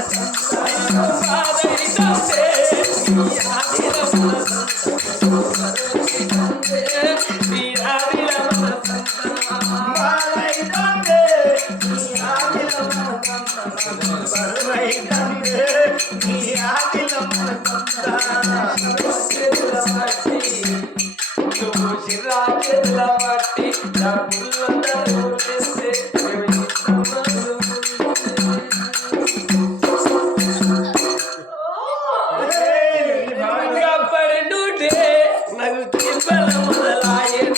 బరువైతందే నీ ఆదిల మన బరువైతందే నీ ఆదిల మన నాకు తిప్పల మొదలాయను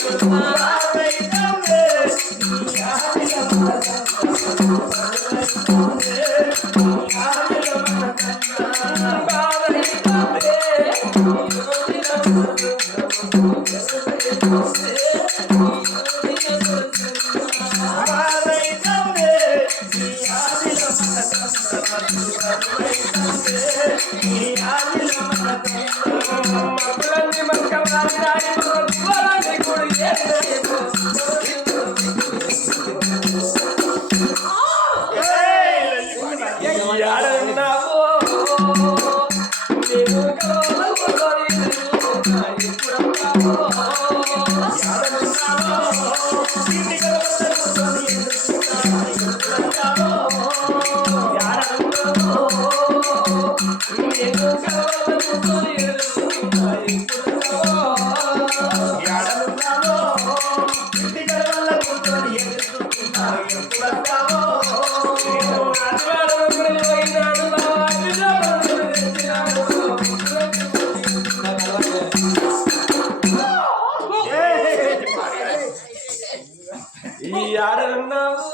ఈ ఆడలున్నావు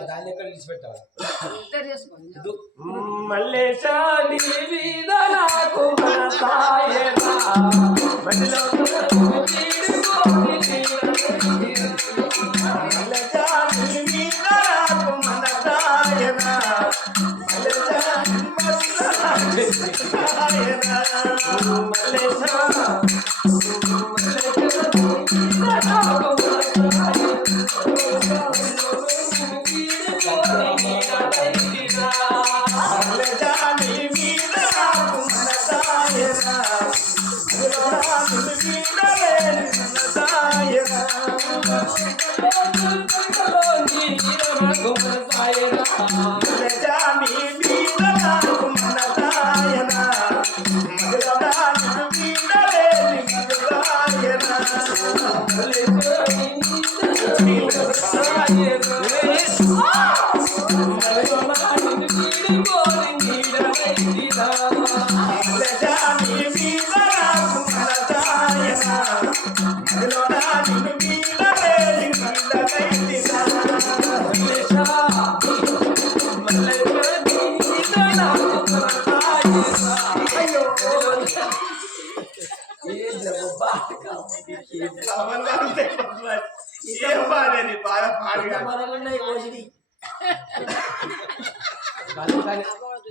దాన్ని ఎక్కడ విడిచిపెట్టాలి మల్లేశా నీ మీద నాకు మనసాయనా మదిలో మల్లెశా నీ మీద నాకు మనసాయనా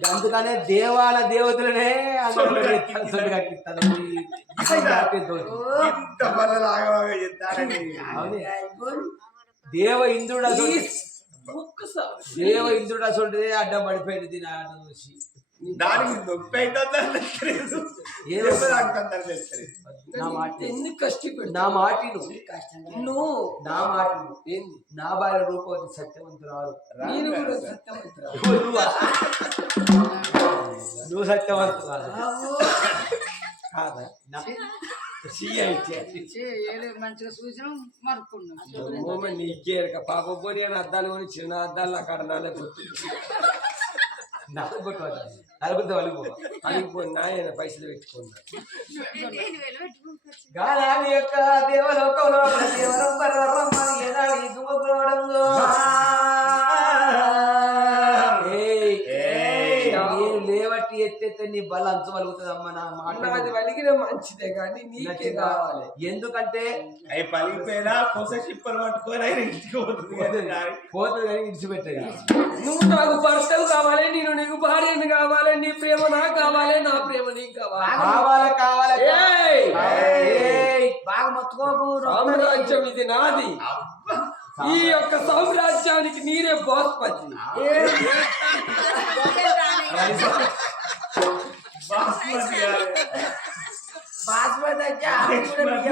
అందుకనే దేవాల దేవతలనే దేవ ఇంద్రుడు ఒక్కసారి దేవ ఇంద్రుడు అసలు అడ్డం పడిపోయింది దీని ఆట చూసి దానికి నొప్పి అవుతుందా లేదు నా మాట ఎన్ని కష్టపడి నా మాటిను నువ్వు నా మాటిను ఏంది నా భార్య రూపవతి సత్యవంతురాలు నేను కూడా సత్యవంతురా నువ్వు సత్యవంతురాలు కాదా మంచిగా చూసినాం మరుకున్నాం మూమెంట్ నీకేరక పాప పోనీ అని అద్దాలు కొని చిన్న అద్దాలు అక్కడ నాలే నలుగురితో అలిగిపోయి నాయన పైసలు పెట్టుకున్నా గాలి యొక్క దేవలోకంలో దేవరం లేవట్టి ఎత్తెత్తే నీ బల అంచవలుగుతుంది అమ్మ నా మాట నాది వలిగిన మంచిదే కానీ నీకే కావాలి ఎందుకంటే అవి పలిగిపోయినా కొస చిప్పలు పట్టుకొని ఆయన ఇంటికి పోతుంది పోతుంది కానీ విడిచిపెట్టేది నువ్వు నాకు భర్తలు కావాలి నేను నీకు భార్యను కావాలి నీ ప్రేమ నాకు కావాలి నా ప్రేమ నీకు కావాలి కావాలి బాగా మొత్తుకోకు సామ్రాజ్యం ఇది నాది ఈ యొక్క సామ్రాజ్యానికి నీరే బాస్పతి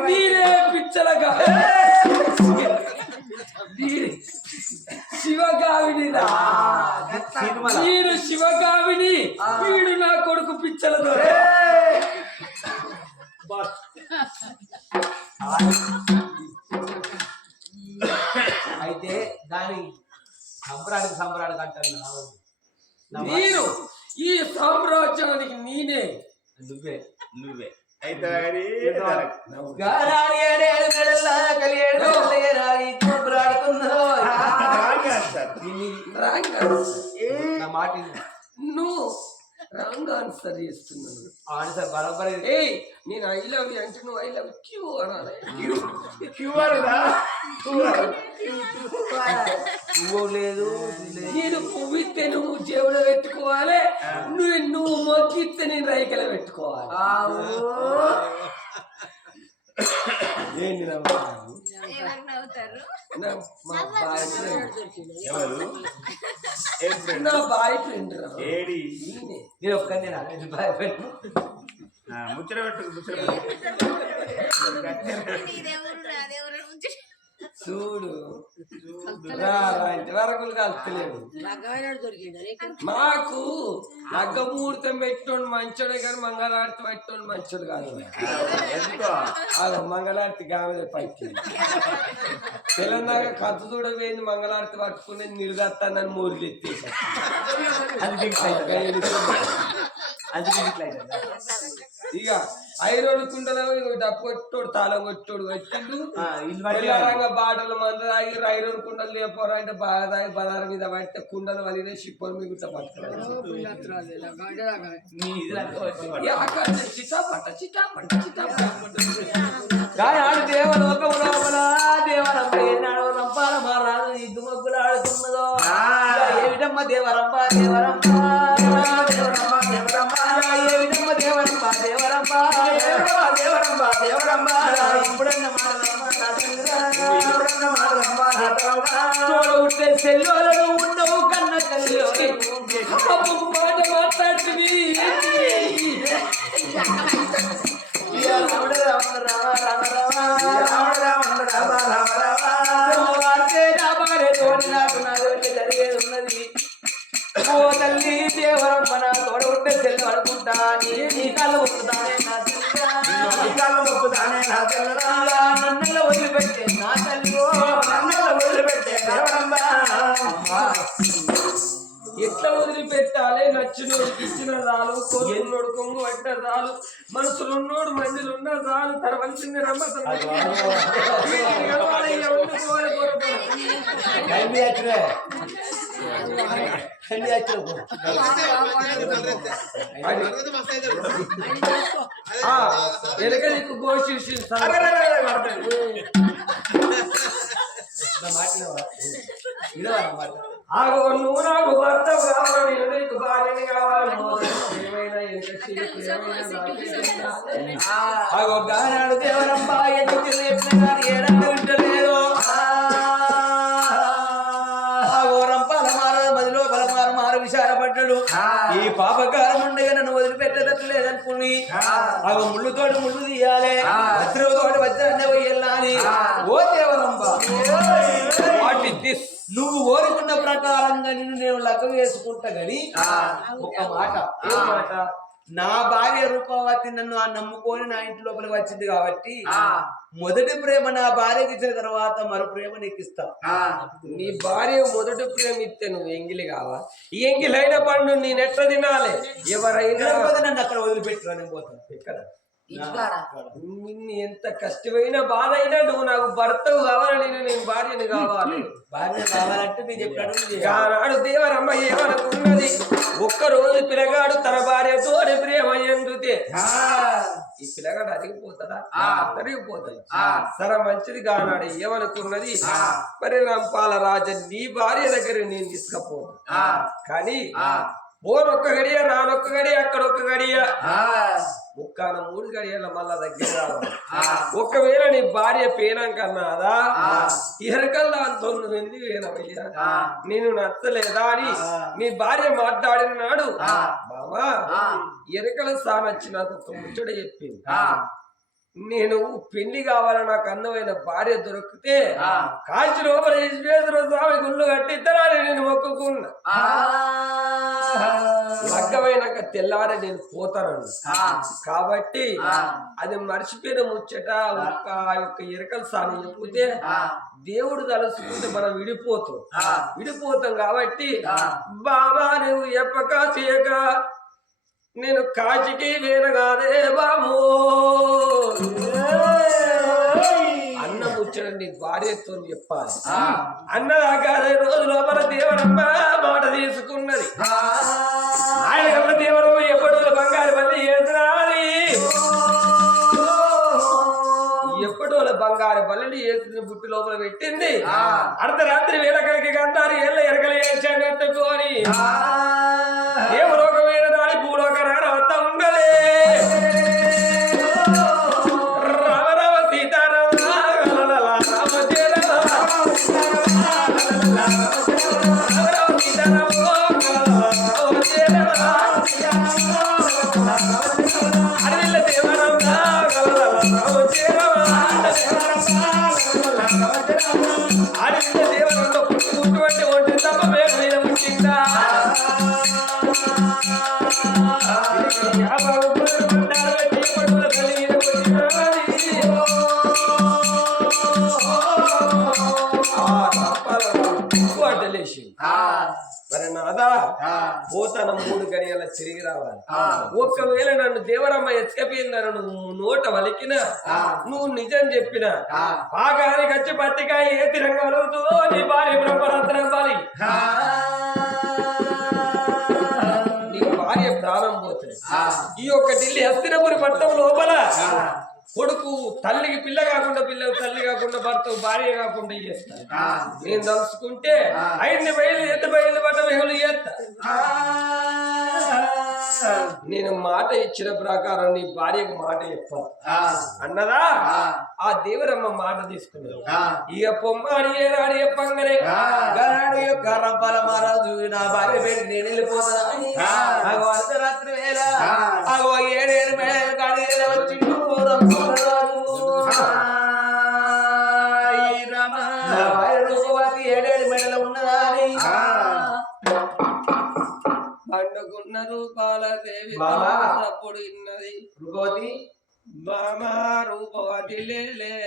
మీరే పిచ్చలగా శివగావిని నేను శివగావిని వీడు నా కొడుకు పిచ్చలతో అయితే దాని సంబరానికి అంటారు నేను ఈ సామ్రాజ్యానికి నేనే నువ్వే అయితే నా మాట నువ్వు రాంగ్ ఆన్సర్ చేస్తున్నాను ఆన్సర్ బరాబర్ నేను ఐ లవ్ యూ అంటే నువ్వు ఐ లవ్ క్యూ అనాలి పువ్వు లేదు నేను పువ్విస్తే నువ్వు జేబులో పెట్టుకోవాలి నువ్వు మొగ్గిస్తే నేను రైకల పెట్టుకోవాలి ఏంటి నా బాయ్ ఫ్రెండ్ నేను ఒక్కనే బాయ్ ఫ్రెండ్ ముచ్చట పెట్టు చూడు వరకులు కలుస్తలేడు మాకు నగ్గ ముహూర్తం పెట్టినోడు మంచోడే కానీ మంగళారతి పెట్టినోడు మంచోడు కాదు అలా మంగళారతి గామె పైకి తెలంగాణ కథ చూడవేంది మంగళారతి పట్టుకుని నిలుదత్తానని మూరులు ఎత్తేసా ఇక ఐరోడు కుండలో డప్పు కొట్టోడు తాళం కొట్టోడు కొట్టిండు బాటలు మంద తాగి ఐరోడు కుండలు లేపోరా అంటే బాగా తాగి బదార మీద పడితే కుండలు వలినే షిప్పర్ మిగుత ఆడుతున్నదో ఏమిటమ్మ దేవరమ్మ దేవరమ్మ ఏమిటమ్మ దేవరమ్మ దేవరమ్మ దేవరమ్మ దేవరమ్మ ఎప్పుడన్నా ఉంటే సెల్లోలను ఉండవు కన్న తల్లి మాట మాట్లాడుతుంది జరిగేది ఉన్నది ఓ తల్లి దేవరమ్మ నా తోడ ఉంటే సెల్లు అనుకుంటా నీ కాళ్ళు మొక్కుతానే నా తెల్లరా నన్నెల్ల వదిలిపెట్టే నా తల్లి నన్నెల్ల వదిలిపెట్టే ఎట్లా వదిలిపెట్టాలి నచ్చినోడికి ఇచ్చిన రాలు కోరుకున్నోడు కొంగు పట్టిన రాలు మనసులున్నోడు మందిలు ఉన్న రాలు తరవలసింది రమ్మ ఎనక నీకు ఘోషించి ఆగో నువ్వు నాకు భర్త కావాలి నీకు భార్యని కావాలి ఆగో గానాడు దేవరమ్మ ఎందుకు లేపిన కానీ ఏడాది వింటలేదు ఆగో ఈ పాపకారం ఉండగా నన్ను వదిలిపెట్టేటట్టు లేదనుకుని అవి ముళ్ళుతోటి ముళ్ళు తీయాలి వజ్రంతోటి వజ్రాన్ని వెళ్ళాలి ఓ దేవరంబ వాట్ ఇస్ దిస్ నువ్వు కోరుకున్న ప్రకారంగా నిన్ను నేను లగ్గం వేసుకుంటా గని ఒక మాట ఏ మాట నా భార్య రూపవతి నన్ను ఆ నమ్ముకొని నా ఇంటి లోపలికి వచ్చింది కాబట్టి మొదటి ప్రేమ నా భార్యకి ఇచ్చిన తర్వాత మరో ప్రేమ నీకు ఇస్తా. నీ భార్య మొదటి ప్రేమ ఇస్తే నువ్వు ఎంగిలి కావా? ఎంగిలైన పండు నేనెట్లా తినాలి? ఎవరైనా నన్ను అక్కడ వదిలిపెట్టురా నేను పోతాను. ఇక్కడ నిన్ను ఎంత కష్టమైన బాధ అయినా నువ్వు నాకు భర్తవు కావాలి, నేను భార్యని కావాలి. భార్య కావాలంటే నేను చెప్పాడు. ఆనాడు దేవరమ్మ ఏమనుకున్నది, ఒక్కరోజు పిల్లగాడు తన భార్యతో ప్రేమ ఎందుతే ఈ పిల్లగాడు అరిగిపోతాడా? అరిగిపోతాడు. సరే మంచిది కానాడు ఏమనుకున్నది, మరి రంపాల రాజ నీ భార్య దగ్గర నేను తీసుకపోను కానీ ఓరొక్క గడియ నానొక్క గడియ అక్కడొక్క గడియ ముక్కాన 3 గడియల మళ్ళా దగ్గర రావాలి. ఒకవేళ నీ భార్య పేనం కన్నాదా ఎరకల్లా అంతో ఎందుకు వేనవయ్యా నేను నచ్చలేదా అని నీ భార్య మాట్లాడిన నాడు మామా ఎరకల సానొచ్చి నాకు ఒక ముచ్చట చెప్పింది. నేను పెళ్లి కావాలని నాకు అందమైన భార్య దొరికితే కాల్చి లోపల ఈశ్వరేశ్వర స్వామి గుళ్ళు కట్టిద్దరాని నేను మొక్కుకున్నా. లగ్గమైనాక తెల్లారి నేను పోతాను కాబట్టి అది మర్చిపోయిన ముచ్చట ఒక్క యొక్క ఎరకల సాని చెప్తే దేవుడు తలుసుకుంటే మనం విడిపోతాం కాబట్టి బాబా నువ్వు ఎప్పక చేయక నేను కాచికి వేనగాదే బాబు అన్న ముచ్చట నీ భార్యతో చెప్పాలి. అన్నదాకా 5 రోజుల లోపల దేవరమ్మ మాట తీసుకున్నది. ఆయన దేవరమ్మ ఎప్పుడు బంగారు బల్లి వేసినాలి, ఎప్పుడో బంగారు బల్లిని వేసిన బుట్టి లోపల పెట్టింది. అర్ధరాత్రి వేళకరికి గంటారు ఏళ్ళ ఎరకలు వేసాగట్టుకొని దేవలోకమైన నాడి భూలోక రావత ఉండలే. రామ రామ సీతారామ అడవిల్ల దేవరామ అడవిల్ల దేవరంలో పుట్టుకుంటూ ఒంటి తప్ప మీద పుట్టిందా మరి నాదా పోతాను 3 గడియల తిరిగి రావాలి. ఒక్కవేళ నన్ను దేవరమ్మ ఎత్తుకపోయిందని నువ్వు నోట వలికిన నువ్వు నిజం చెప్పిన పాగానికి వచ్చి పత్తికాయ ఏ తిరంగా వలుగుతుందో నీ భార్య బ్రహ్మరత్నం బాలి నీ భార్య ప్రాణం పోతుంది. ఈ యొక్క ఢిల్లీ హస్తినపురి పట్టణం లోపల కొడుకు తల్లికి పిల్ల కాకుండా పిల్ల తల్లి కాకుండా భర్త భార్య కాకుండా చేస్తాను. నేను తలుసుకుంటే 5 బయలు ఎంత బయలు పడ్డ వెహులు చేస్తా. నేను మాట ఇచ్చిన ప్రకారం నీ భార్యకు మాట చెప్పాను అన్నదా. ఆ దేవరమ్మ మాట తీసుకున్నాడు. ఇక పొమ్మాడి ఏనాడు చెప్పంగానే గరాడు యొక్క రంపాల మహారాజు నా భార్య పేరు నేను వెళ్ళిపోతాను. అర్ధరాత్రి వేళ 7 మేళ కాడి వచ్చి రూపవతి 7 మెడలు ఉన్నదాని పండుకున్న రూపాల దేవి అప్పుడు ఇన్నది. రూపవతి బామా రూపవతి లేలే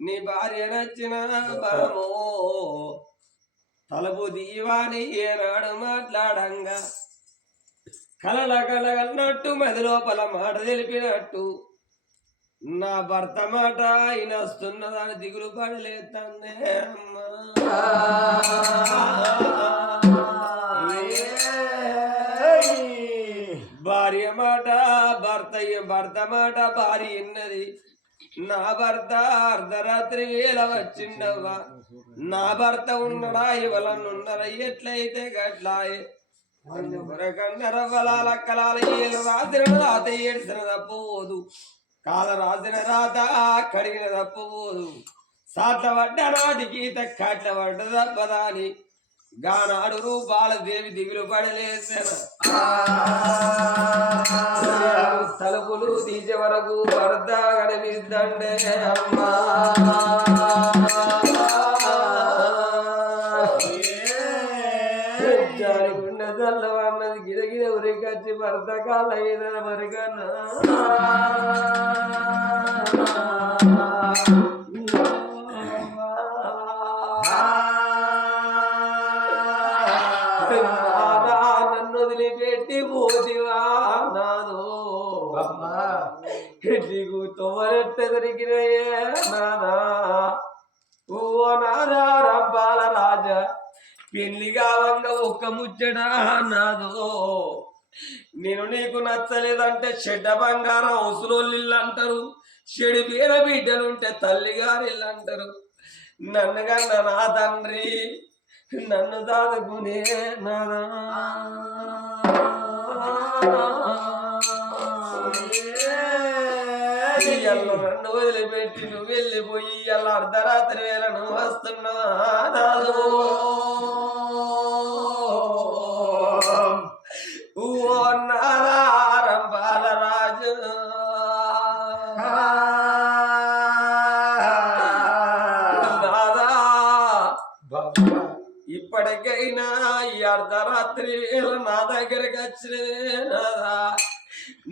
నీ భార్య నచ్చిన పరమో తలపు దీవాని ఏనాడు మాట్లాడంగా కలనట్టు మెద లోపల మాట తెలిపినట్టు నా భర్త మాట ఆయన వస్తున్నదాని దిగులు పడలేదండే అమ్మా. భార్య మాట భర్త మాట భార్య ఉన్నది. నా భర్త అర్ధరాత్రి వేళ వచ్చిండవ్వా, నా భర్త ఉన్నడా ఇవలనున్నరా ఎట్లయితే గట్లాయే కన్నరవ్వలాల కలాల ఏళ్ళు రాత్రి రాత ఏడ్చిన తప్పబోదు, కాల రాసిన రాత కడిగిన తప్పబోదు, సాట్ల పడ్డ నాటికి కాట్ల పడ్డ తప్పదాని గానాడు రూపాల దేవి దిగులు పడలేసిన తలుపులు తీసే వరకు వరద కనిపిద్దండే అమ్మా గుండె చల్లవన్నది గిరగిర ఉరికొచ్చి వరద కాళ్ళ మరిగన్నా నన్ను వదిలిపెట్టి పోతివా నాదో నీకు తొమరెట్ట దొరికినయే నాదా ఓ నాదా రంపాల రాజా పెళ్లి కావంగా ఒక్క ముచ్చడా నాదో నేను నీకు నచ్చలేదంటే చెడ్డ బంగారం ఉసులోళ్ళు అంటారు చెడు పేర బిడ్డలుంటే తల్లిగారిల్లు అంటారు నన్ను కన్నా నా తండ్రి నన్ను దాదుకునే నాదా నన్ను వదిలిపెట్టి నువ్వు వెళ్ళిపోయి అలా అర్ధరాత్రి వేళ నువ్వు వస్తున్నా రంపాల రాజు ఇప్పటికైనా ఈ అర్ధరాత్రి వేళ నా దగ్గరికి వచ్చినదే నాదా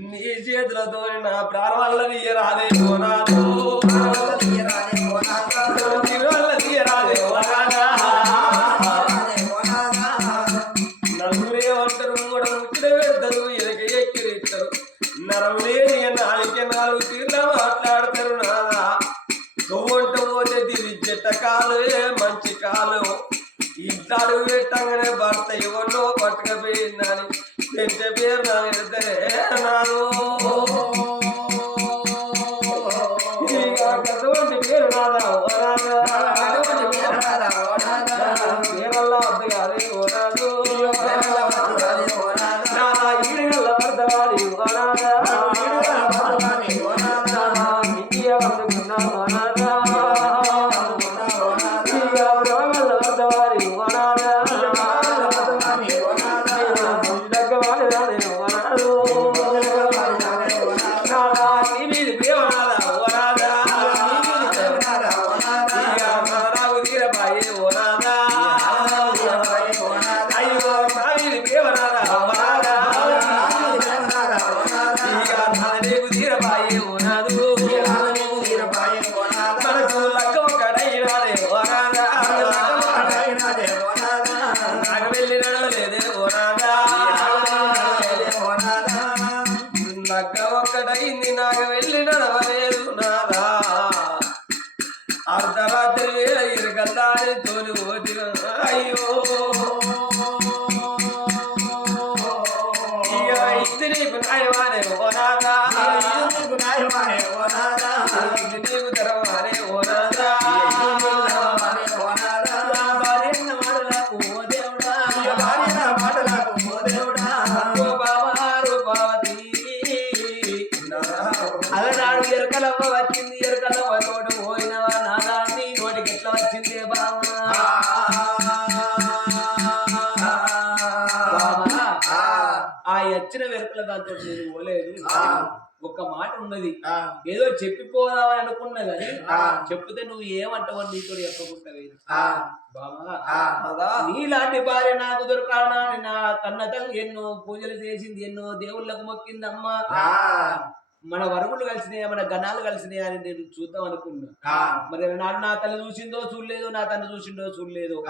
నీ చేతులతో నా ప్రాణాల తీయరాదే నాదో నలుగురే అంటారు కూడా ముచ్చట పెడతారు ఎదక ఎక్కిరిస్తారు నరములే నాలుగే నాలుగు తీర్ల మాట్లాడతారు నాదా తోవంట పోతే తిరిగి చెట్ట కాలువే మంచి కాలు ఇంట్లో అడుగు పెట్టగానే భర్త ఇవన్నో పట్టుకపోయిందని పెంచే పేరు నా పెడతారే నాదో అటువంటి పేరు నాదా పేరల్లా వద్దు కాదు ఓ నాదు ఈడుగల్ల వద్దవాడి అందుకున్నా ఒక్కటైంది నాకు వెళ్ళి నడవలేదు నాదా అర్ధరాత్రి వేళ ఇరగల్లాని తోలి పోతి అయ్యో ఇది నీకు నాయవానే ఓ నాదా ఇది నీకు తెరవానే ఓ నాదా మాటలకు ఓ దేవుడా ఓ బాబా రూపావతి అలనాడు ఎరకలమ్మ వచ్చింది ఎరకలమ్మ తోడు పోయినవా నాదా నీ నోటికి ఎట్లా వచ్చిందే బాబా ఆ వచ్చిన వెరకల దాంతో నేను పోలేదు ఒక మాట ఉన్నది ఏదో చెప్పిపోదామని అనుకున్నా గాని చెప్తే నువ్వు ఏమంటావు నీతో చెప్పకుండా నీలాంటి భార్య నాకు దొరకాలని నా కన్న తల్లి ఎన్నో పూజలు చేసింది ఎన్నో దేవుళ్ళకు మొక్కిందమ్మా మన వరుగులు కలిసినాయా మన గణాలు కలిసినాయా అని నేను చూద్దాం అనుకున్నా మరి నా తల్లి చూసిందో చూడలేదు నా తండ్రి చూసిండో చూడలేదు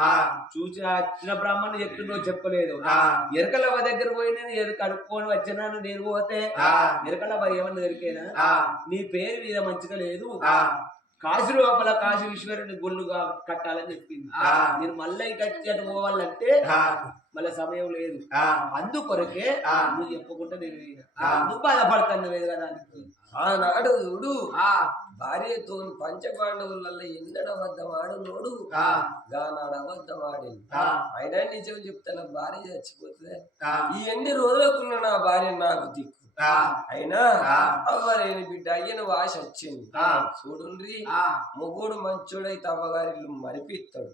చూసి చిన్న బ్రాహ్మణ్ చెప్తుండో చెప్పలేదు ఎరకల దగ్గర పోయి నేను అడుక్కొని వచ్చినాను నేను పోతే ఎరకల ఏమన్నా దొరికేనా నీ పేరు మీద మంచిగా లేదు కాశీ లోపల కాశీ విశ్వరుని గుళ్ళుగా కట్టాలని చెప్పింది నేను మళ్ళీ కట్టి అటు పోవాలంటే మళ్ళీ సమయం లేదు అందుకొరకే నువ్వు చెప్పకుండా నేను నువ్వు బాధపడతాను వేదడానికి ఆనాడు చూడు భార్యతో పంచపాండవులలో ఎన్నడ అబద్ధమాడు నోడు గానాడు అబద్ధమాడి అయినా నిజం చెప్తాను భార్య చచ్చిపోతుంది ఈ ఎన్ని రోజులకున్న నా భార్య నాకు దిక్కు అయినా అవ్వలేని బిడ్డ అయ్యను వాస వచ్చింది చూడుండ్రి మొగుడు మంచోడైతే అవ్వగారి ఇల్లు మరిపిస్తాడు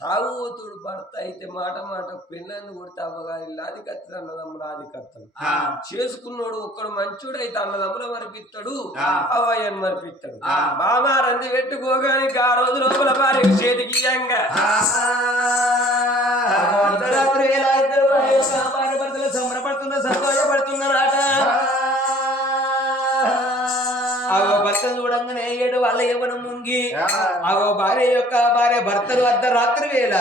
తాగుబోతుడు భర్త అయితే మాట మాట పిల్లల్ని కొడితే అవ్వగారి ఇల్లు అది కత్తి అన్నదమ్ములు అది కత్తడు చేసుకున్నాడు ఒక్కడు మంచోడైతే అన్నదమ్ముల మరిపిస్తాడు అవ్వయ్యను మరిపిస్తాడు మామా రంది పెట్టుకోగానికి ఆ రోజు లోపల భార్య చేతికి ఇయ్యంగా అర్ధరాత్రి వేళ ఇద్దరు భార్య భర్తలు సంబరపడుతున్న సంతోషపడుతున్నారట ఆగో భర్తను చూడంగానే ఏడు వాళ్ళ యవ్వన ముంగి ఆగో భార్య భర్తలు అర్ధరాత్రి వేళ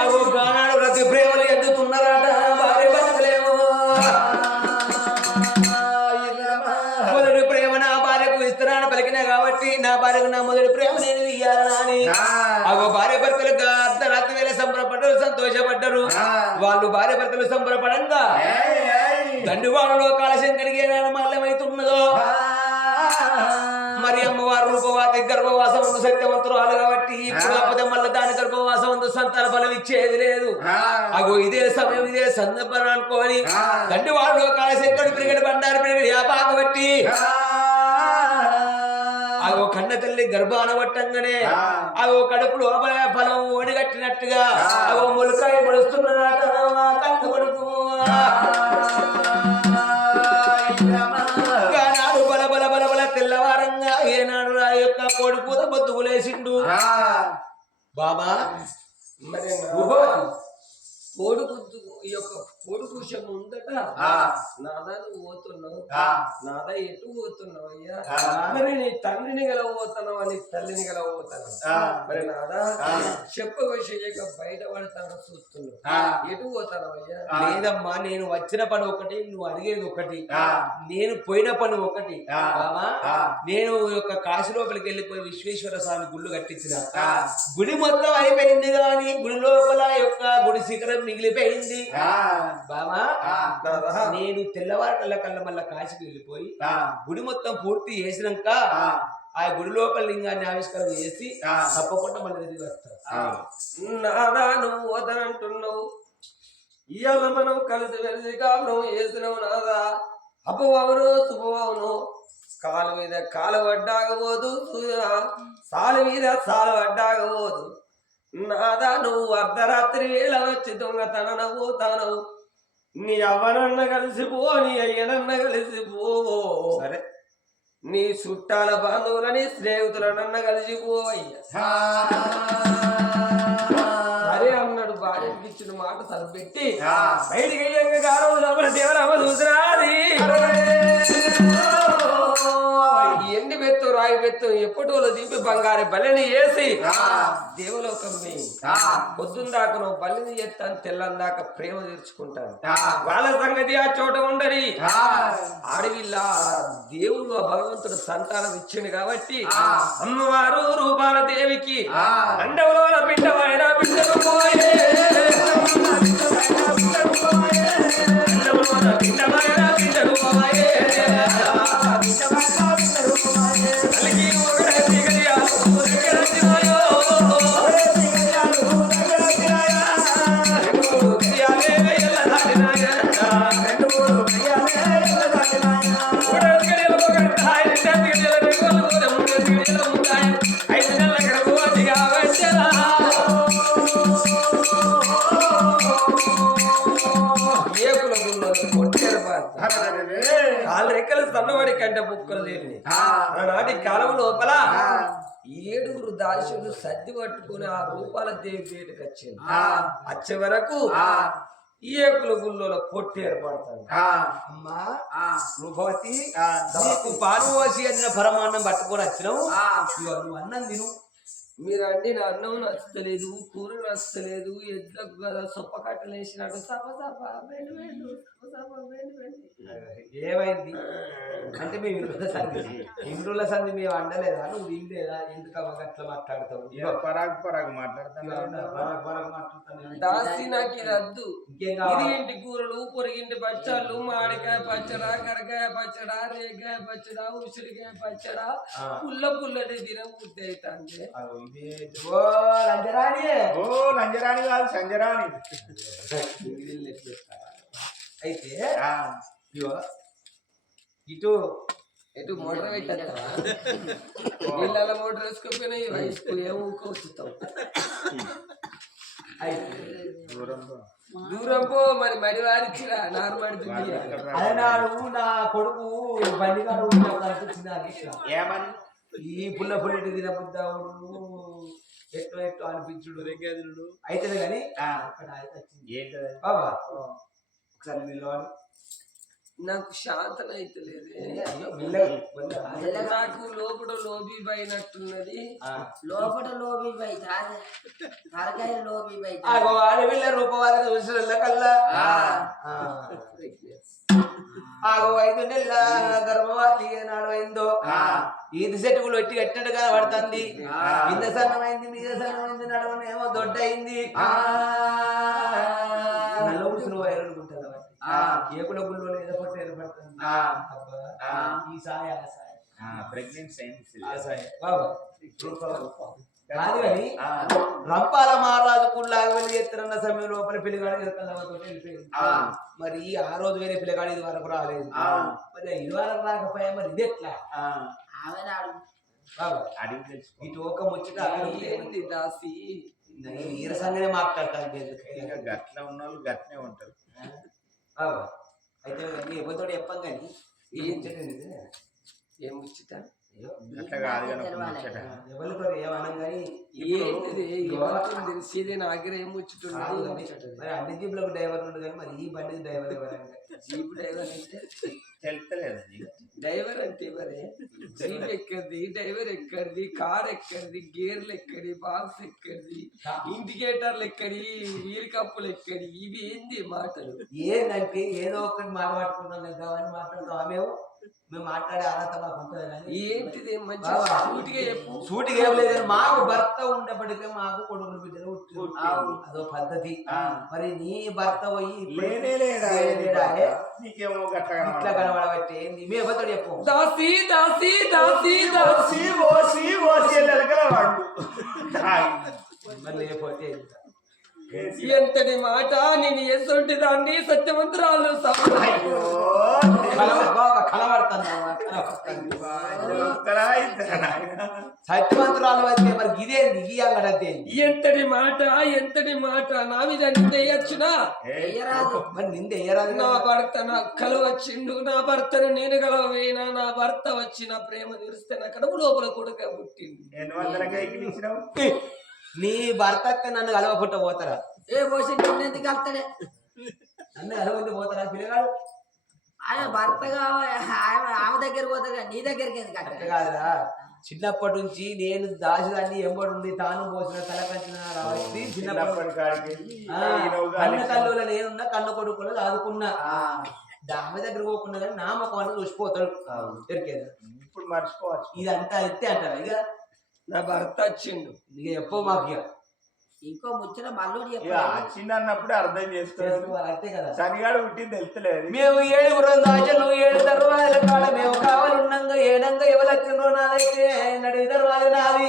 ఆగో గానాడు ప్రతి ప్రేమలు ఎద్దుతున్నారట భార్య భర్తలేమో మొదటి ప్రేమ నా భార్యకు ఇస్తున్నాను పలికినా కాబట్టి నా భార్యకు నా మొదటి ప్రేమ నేను ఇయ్యాలని అని ఆగో భార్య భర్తలు అర్ధరాత్రి వేళ సంబరపడ్డారు సంతోషపడ్డారు వాళ్ళు భార్య భర్తలు సంబరపడంగా దండువాడలో కాలశంకరికి ఏనాడు మల్లమైతున్నదో మరి అమ్మవారు రూపవాతి గర్భవాసం ఉంది సత్యవంతురాలు కాబట్టి ఇప్పుడు కాకపోతే మళ్ళీ దాని గర్భవాసం ఉంది సంతాన బలం ఇచ్చేది లేదు అగో ఇదే సమయం ఇదే సందర్భం అనుకోని దండువాడలో కాలశంకరుడు పిరిగడి బండారు పిరిగడి యాపాక బట్టి అగో కన్న తల్లి గర్భాన పట్టంగానే అగో కడుపులో ఫలం ఓడిగట్టినట్టుగా అగో మొలకాయ పడుస్తున్నమాట కన్ను కొడుకు బల బల బల బల తెల్లవారంగా ఏనాడు ఆ యొక్క కోడి పూత బొద్దుగులేసిండు బాబా మరి కోడి ఈ యొక్క కోడి కూస ముందట నాదా నువ్వు పోతున్నావు నాదా ఎటు పోతున్నావు అయ్యా మరి నీ తండ్రిని గెలవబోతున్నావు నీ తల్లిని గెలవబోతున్నావు మరి నాదా చెప్పక బయట పడతాను చూస్తున్నావు ఎటు పోతావు అయ్యా లేదమ్మా నేను వచ్చిన పని ఒకటి నువ్వు అడిగేది ఒకటి నేను పోయిన పని ఒకటి బాబా నేను యొక్క కాశీ లోపలికి వెళ్ళిపోయి విశ్వేశ్వర స్వామి గుళ్ళు కట్టించిన గుడి మొత్తం అయిపోయింది కానీ గుడి లోపల యొక్క గుడి శిఖరం మిగిలిపోయింది బాబా నేను తెల్లవారి కల్లా మళ్ళా కాశీకి వెళ్ళిపోయి గుడి మొత్తం పూర్తి చేసినాక ఆ గుడి లోపల లింగాన్ని ఆవిష్కరణ చేసి తప్పకుండా మళ్ళీ తిరిగి వస్తాను నాదా నువ్వు వదనంటున్నావు ఇవాళ మనం కలిసి వెలిసి కాపురం చేసినావు నాదా అపవను శుభవను కాలు మీద కాలు పడ్డాగబోదు సాలు మీద సాలు పడ్డాగబోదు నాదా నువ్వు అర్ధరాత్రి వేళ వచ్చి దొంగతన పోతాను నీ అవ్వనన్న కలిసిపో నీ అయ్యనన్న కలిసిపో సరే నీ చుట్టాల బంధువులని స్నేహితులనన్న కలిసిపోవయ్యా సరే అన్నాడు భార్యకి ఇచ్చిన మాట సరిపెట్టి బయటికి అయ్యంగా గారవ దేవరమ్మ చూసినాది ఎండి బెత్తు రాయి బెత్తు ఎప్పటోలో దింపి బంగారు బలిని వేసి దేవలోకం పొద్దున్న దాకా నువ్వు బలిని చేస్తాను తెల్లందాకా ప్రేమ తీర్చుకుంటాను వాళ్ళ సంగతి ఆ చోట ఉండని అడవిలా దేవుడు ఆ భగవంతుడు సంతానం ఇచ్చింది కాబట్టి అమ్మవారు రూపాల దేవికి అండవులో బిడ్డమైన బిడ్డలు పోయే బిడ్డమైన బిడ్డలు పోయే కాళ్ళు రెక్కలు సన్నవాడి కంటే బుక్కలు లేని ఆనాటి కాలం లోపల 7 దాసులు సర్ది పట్టుకుని ఆ రూపాల దేవి పేటకు వచ్చింది వచ్చే వరకు ఏకుల గుళ్ళలో పొట్టి ఏర్పడతాను అమ్మా రూపవతి నీకు పానువాసి అన్న పరమాన్నం పట్టుకొని వచ్చినావు నువ్వు అన్నం తిను మీరు అంటే నా అన్నం నచ్చలేదు కూర నచ్చలేదు ఎద్దులకు కదా సొప్ప కట్టలు వేసినట్టు ఏమైంది అంటే మేము ఇంట్లో సంది మేము అండలేదా నువ్వు తినలేదా ఎందుకు అట్లా మాట్లాడతావు పరాగు మాట్లాడతాను దాసి నాకు ఇది వద్దు ఇంటి కూరలు పొరిగింటి పచ్చళ్ళు మామిడికాయ పచ్చడా కరకాయ పచ్చడా రేగాయ పచ్చడా ఉసిరికాయ పచ్చడా పుల్లటి దినం పూర్తి అవుతుంది లంజరాణి కాదు సంజరాణి అయితే ఇటు ఎటు మోటార్ పెట్టేస్తావా నీళ్ళ మోటార్ వేసుకోకపోయినా ఈ వయసుకు ఏం ఊకొచ్చుతావు దూరం పో మరి మడి వారిచ్చిరా నార్మల్ అదే నాడు నా కొడుకు బండి కాడు అనిపించింది నాకు. ఏమని ఈ పుల్ల పుల్లటి తినబుద్దావుడు ఎట్టో ఎట్టో అనిపించుడు రెగ్గదుడు అయితే కానీ అక్కడ వచ్చింది ఏంటది బాబా ఒకసారి నిలవాలి నాకు శాంతం అయితే నాకు లోపల లోబీ అయినట్టున్నది లోపల లోబి బై తలకాయ లోబి బై ఆడపిల్ల రూపవాదన చూసిన కల్లా ఆగో 5 నెలల గర్భవతి నాడు అయిందో ఈది చెట్టుకులు ఎట్టి కట్టినట్టుగా పడుతుంది కింద సన్నమైంది మీద సన్నమైంది నడవనేమో దొడ్డయింది నల్ల కూర్చుని ఎరుడుకుంటుంది ఏకుల గుళ్ళు ఏర్పడితే ఏర్పడుతుంది ఈ సాయ ప్రెగ్నెన్సీ కాదు కానీ రంపాల మహారాజు కుళ్ళాగా వెళ్ళి ఎత్తున్న సమయం లోపల పిల్లగాడు వెళ్ళిపోయింది మరి ఆ రోజు వేరే పిల్లగాడు ఇది వరకు రాలేదు మరి ఇది వరకు రాకపోయా మరి ఇది ఎట్లా ఇటు ఒక ముచ్చట ఏంది దాసి నీరసంగానే మాట్లాడతాను గట్ల ఉన్న వాళ్ళు గట్లనే ఉంటారు అయితే ఎవరితో చెప్పం కానీ ఏం ముచ్చట అట్లా కాదు కానీ ఎవరితో ఏమనం కానీ ఏంటిది తెలిసేది నాగర ఏం ముచ్చుతున్నది మరి అన్ని జీపులకు డ్రైవర్ ఉండదు కానీ మరి ఈ బండికి డ్రైవర్ ఎవరంటే జీప్ డ్రైవర్ అంటే తెలుస్తలేదు డ్రైవర్ అంటే ఎవరే జీప్ ఎక్కడిది డ్రైవర్ ఎక్కడిది కార్ ఎక్కడిది గేర్లు ఎక్కడి బాక్స్ ఎక్కడిది ఇండికేటర్లు ఎక్కడి వీల్ కప్పులు ఎక్కడి ఇవి ఏంది మాటలు ఏంటంటే ఏదో ఒకటి మాట్లాడుకున్నాం కావని మాట్లాడుతాం మేము మాట్లాడే అర్హత మాకు ఉంటుంది కానీ ఏంటిది మంచి సూటిగా చెప్పు సూటిగా ఏం లేదు మాకు భర్త ఉండబడితే మాకు కొడుకులు బిడ్డలు అదో పద్ధతి మరి నీ భర్త పోయి నీకేమో ఇట్లా కనబడబట్టి ఏంది మీ ఎవరితో చెప్పు దాసి దాసి దాసి దాసి ఓసి ఓసి మరి లేకపోతే ఎంతటి మాట నేను ఎసొంటి దాన్ని సత్యవంతురాలు సత్యవంతురాలు అయితే మరి ఇదేంది ఈ అంగడతే ఎంతటి మాట నా మీద నిందయ్యచ్చునా మరి నింద ఎయ్యరాదు నా భర్త నా కలు వచ్చిండు నా భర్తను నేను గలవైనా నా భర్త వచ్చిన ప్రేమ తీరిస్తే నా కడుపు లోపల కొడుక పుట్టిండు నీ భర్త నన్ను కలవకుండా పోతారా ఏ పోసి ఎందుకు వెళ్తాడే నన్ను కలవకుండా పోతారా పిల్లగాడు ఆయన భర్తగా ఆమె దగ్గర పోతాడు నీ దగ్గరికి ఎందుకు అంటే కాదురా చిన్నప్పటి నుంచి నేను దాచిదాన్ని ఎంబడి ఉంది తాను పోసిన తల కంచిన రావాలి చిన్నప్పటి కన్న కల్లులో నేనున్నా కన్న కొడుకులో ఆదుకున్నా ఆమె దగ్గర పోకుండా కానీ నా మొక్కలు చూసిపోతాడు దొరికేది ఇప్పుడు మర్చిపోవచ్చు ఇదంతా ఎత్తే అంటారు ఇక నా భర్త వచ్చిండు ఇక ఎప్పో మాకు ఇంకో ముచ్చట మల్లుడు వచ్చింది అన్నప్పుడే అర్థం చేసుకోవాలి అంతే కదా సరిగాడు పుట్టింది తెలుస్తలేదు మేము 7 దాచలు 7 దర్వాజల కాడ మేము కావాలన్నంగా ఏడంగా ఎవరు వచ్చిండ్రో నాదైతే నడి దర్వాజ నాది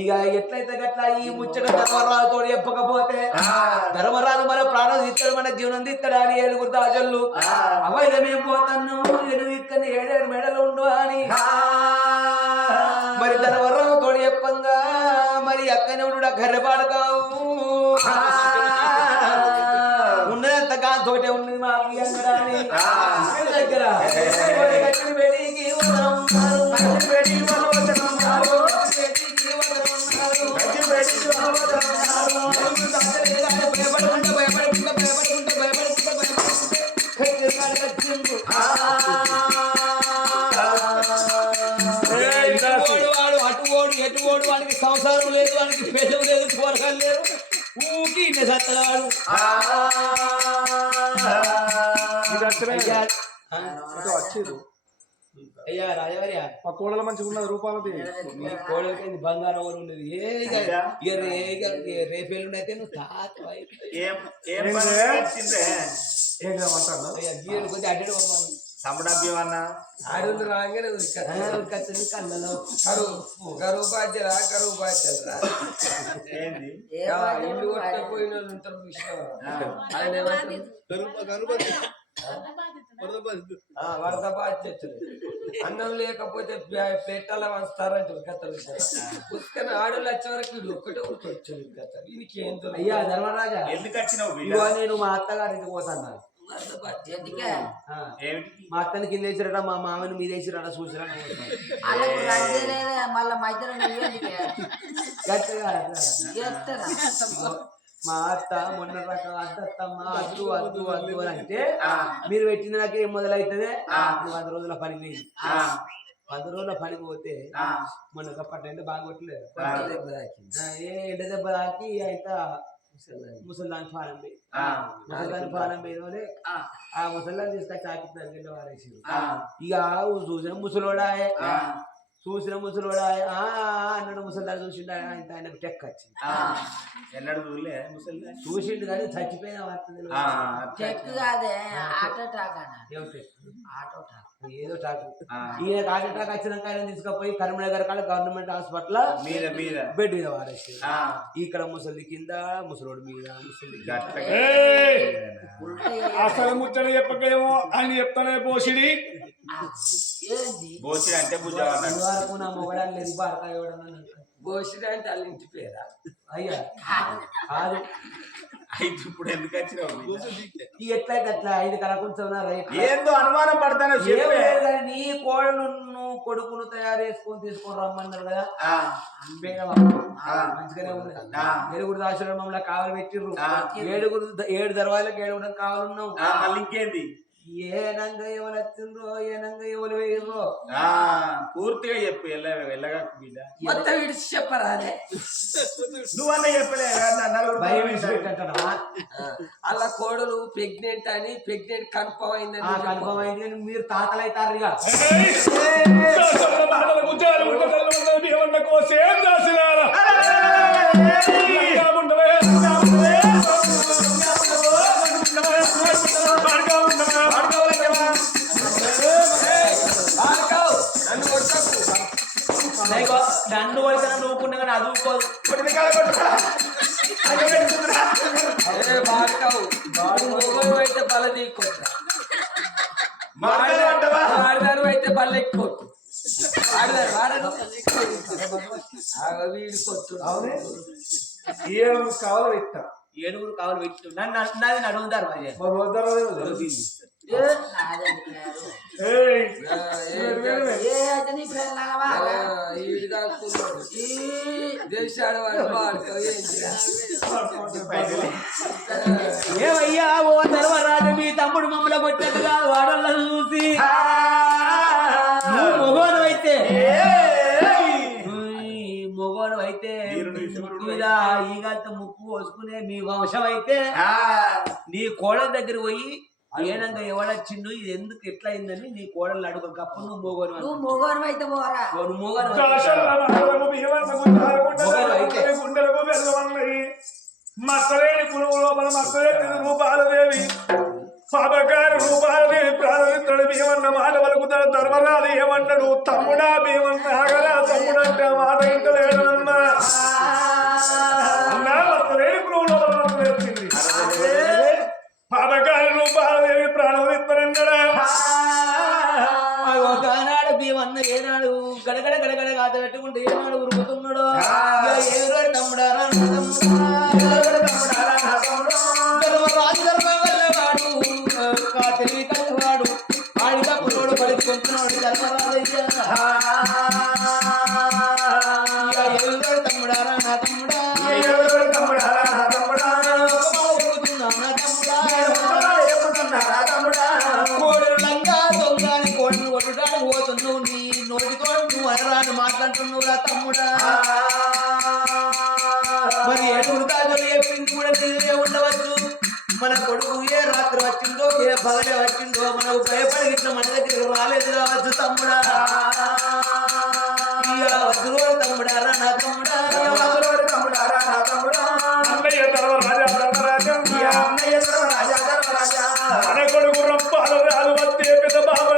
ఇక ఎట్లయితే గట్లా ఈ ముచ్చట ధర్మరాజుతో చెప్పకపోతే ధర్మరాజు మన ప్రాణం తీస్తాడు మన జీవనం తీస్తాడు అని 7 దాచలు అవైతే మేము పోతాను ఇక్కడ 7 మెడలు ఉండు అని మరి ధర్మరాజు తోడు చెప్పంగా మరి అక్కనే ఉండు గర్రెపాడు కావు ఉన్నదంత కాంతోటే ఉన్నది మాకు దగ్గర వాడు అటువోడు ఎటువోడు వాడికి సంసారం లేదు వాడికి పెళ్ళం లేదు పోరగాలు లేరు ఊకి సత్తలవాడు అయ్యా రాజవర్యా మా కోడలు మంచిగా ఉన్నది రూపాలది మీ కోడలికి బంగారం కూడా ఉన్నది రేపేళ్ళుండైతే నువ్వు తాత ఏం అంటాను గీయలు కొద్దిగా అడ్డు తమ్ముడా భీమన్నా ఆడుంది రాగానే ఉరికత్తుంది. కళ్ళలో కరువు బాధ్యరా కరువు బాధ్యరా ఏంది ఇల్లు కొట్టకపోయిన వాళ్ళు ఉంటారు విషయం ఆయన ఏమంటారు వరద బాధ్యతలు అన్నం లేకపోతే ప్లేట్ల వంచుతారంటారు కథలు పుస్తకం ఆడలు వచ్చే వరకు వీడు ఒక్కటే వచ్చాడు కథలు వీనికి ఏం అయ్యా ధర్మరాజా ఎందుకు వచ్చినావు బిడ్డ? ఇదిగో నేను మా అత్తగారికి పోతాను. ఎందుకే ఏమిటి మా అత్తని కింద వేసిరట, మా మామని మీద వేసిరట చూసిరా వాళ్ళకి రంగే లేదా మళ్ళీ మధ్యలో నువ్వు ఎందుకే గట్టిగా చేస్తారా మా అత్త మొన్న రకం అద్దత్తమ్మ అద్దు అద్దు అద్దు అని అంటే మీరు పెట్టింది నాకు ఏం మొదలైతుంది 100 రోజుల పని పోయింది. 100 రోజుల పనికి పోతే మొన్న ఒక పట్టంటే బాగా కొట్టలేదు. ఏ ఎండ దెబ్బ తాకి అయితే ముసల్దాన్ ఫారం పోయి ముసల్దాన్ ఫారం పోయిన ఆ ముసల్దాన్ తీసుకొచ్చి ఆకిస్తారు కింద వారేసి ఇక చూసిన ముసలోడా అన్నాడు. ముసల్దాన్ చూసిండు ఆయనకు టెక్ వచ్చింది. ఎన్నడు చూడలే ముసలి చూసిండు కానీ చచ్చిపోయిన వస్తుంది చెక్ కాదే ఆటో టాక్ అన్న ఆటో టాక్ ఏదో టాక్. ఈయన హార్ట్ అటాక్ వచ్చినాక ఆయన తీసుకుపోయి కరీంనగర్ కాడ గవర్నమెంట్ హాస్పిటల్ మీద మీద బెడ్ మీద వారేసి ఇక్కడ ముసలి కింద ముసలోడు మీద ముసలి అసలు ముచ్చట చెప్పకేమో అని చెప్తానే పోసిడి ఏంది బోసి అంటే భుజం వరకు నా మొగడాలు లేదు భారత ఇవ్వడం భోషుడు అంటే వాళ్ళ ఇంటి పేరా అయ్యా కాదు. అయితే ఇప్పుడు ఎందుకు వచ్చినావు ఈ ఎట్లయితే అట్లా 5 కలకుంటున్నా రైట్ ఏందో అనుమానం పడతాను నీ కోడలు కొడుకును తయారు చేసుకొని తీసుకొని రమ్మన్నారు కదా మంచిగానే ఉంది. 7 ఆశ్రమంలో కావాలి పెట్టిర్రు. 7 దర్వాజలకు 7 కావాలన్నావు. మళ్ళీ ఇంకేంది ఏ నంగ ఎవరు వచ్చిండ్రో ఏ నంగ ఎవరు వేయర్రో పూర్తిగా చెప్పు వెళ్ళగా బిడ్డ మొత్తం విడిచి చెప్పరాదే నువ్వన్నా చెప్పలే భయం వేసిపెట్టా అలా కోడలు ప్రెగ్నెంట్ అని ప్రెగ్నెంట్ కన్ఫర్మ్ అయిందని కన్ఫర్మ్ అయింది. మీరు తాతలు అవుతారు ఇక నన్ను కొడితే నవ్వుకున్నా కానీ అదుకోదు. అయితే బల తీసుకోవచ్చు ఆడదారు అయితే బల్ల ఎక్కువచ్చు ఆడదారు వాడను వీడికొచ్చు కావాలి పెట్టా 7 కావాలి పెట్టు నన్ను నాది అడుగుతారు ఏమయ్యా ఓ ధర్మరాజు మీ తమ్ముడు మమ్మల్ని కొట్టినట్టుగా వాడలను చూసి మొగోడు అయితే ఈగలతో ముక్కు పోసుకునే మీ వంశం అయితే నీ కోడల దగ్గర పోయి ఏనంగా ఎవడొచ్చిండు ఇది ఎందుకు ఎట్లా అయిందని నీ కోడలు అడుగు కప్పు నువ్వు మోగోను అయితే పోరా గుండెలకు వెళ్ళవన్నాయి మక్కలేని కురువు లోపల మక్కలేని రూపాలదేవి పాపకారి రూపాలదేవి ప్రారంభిస్తాడు భీమన్న మాట వలుకుతాడు ధర్మరాజు ఏమంటాడు తమ్ముడా భీమన్న ఆగరా తమ్ముడంటే మాట ఇంటలేడనన్నా అన్నా మక్కలేని కురువు లోపల మక్కలేచింది పాపకారి రూపాలదేవి ప్రారంభిస్తాడన్నాడా ఒకనాడు భీమన్న ఏనాడు గడగడ గడగడ గాత పెట్టుకుంటే ఏనాడు ఉరుకుతున్నాడు తమ్ముడారా తెలివి కలవాడు ఆడిగా పురోడు పడుకుంటున్నాడు ధర్మరాజయ్య తమ్ముడారా నా తమ్ముడా కోడలంగా దొంగని కోడలు కొట్టడానికి పోతున్నావు నీ నోటితో నువ్వు అనరాని మాట్లాడుతున్నావురా తమ్ముడా మరి 7 తాజాలు చెప్పింది కూడా తెలియదే ఉండవచ్చు మన కొడుకు ఏ రాత్రి వచ్చిందో ఏ పగలే వచ్చిందో మనకు భయపడి ఇట్లా మన దగ్గర రాలేదు కావచ్చు తమ్ముడా తమ్ముడారా నా తమ్ముడా కొడుకు రప్పాలు రాదు వస్తే పెద్ద బాబు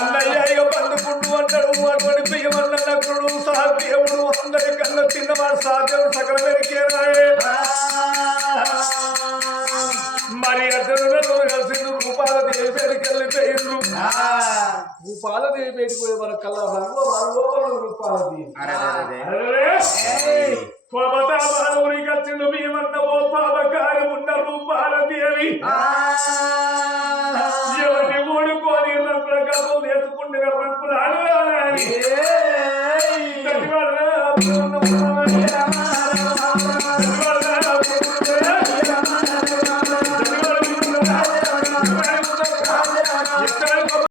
అన్నయ్య ఇక పండుకుంటూ అంటాడు అటువంటి బియ్యమన్నప్పుడు సాధ్యముడు అందరికన్నా చిన్నవాడు సాధ్యముడు సకల మెరికేరాయే మరి అర్జునుడు కలిసి రూపాల దేవి పేరుకి వెళ్ళిపోయిండ్రు రూపాల దేవి పేరుకి పోయి మన కళ్ళ రంగు రూపాల దేవి కోపతామూరికి వచ్చిండు మేమంత ఓ పాపకారి ఉన్న రూపాల దేవి ఎవరి ఊడుకొని రంగులు వేసుకుంటే రంగులు ఆడాలి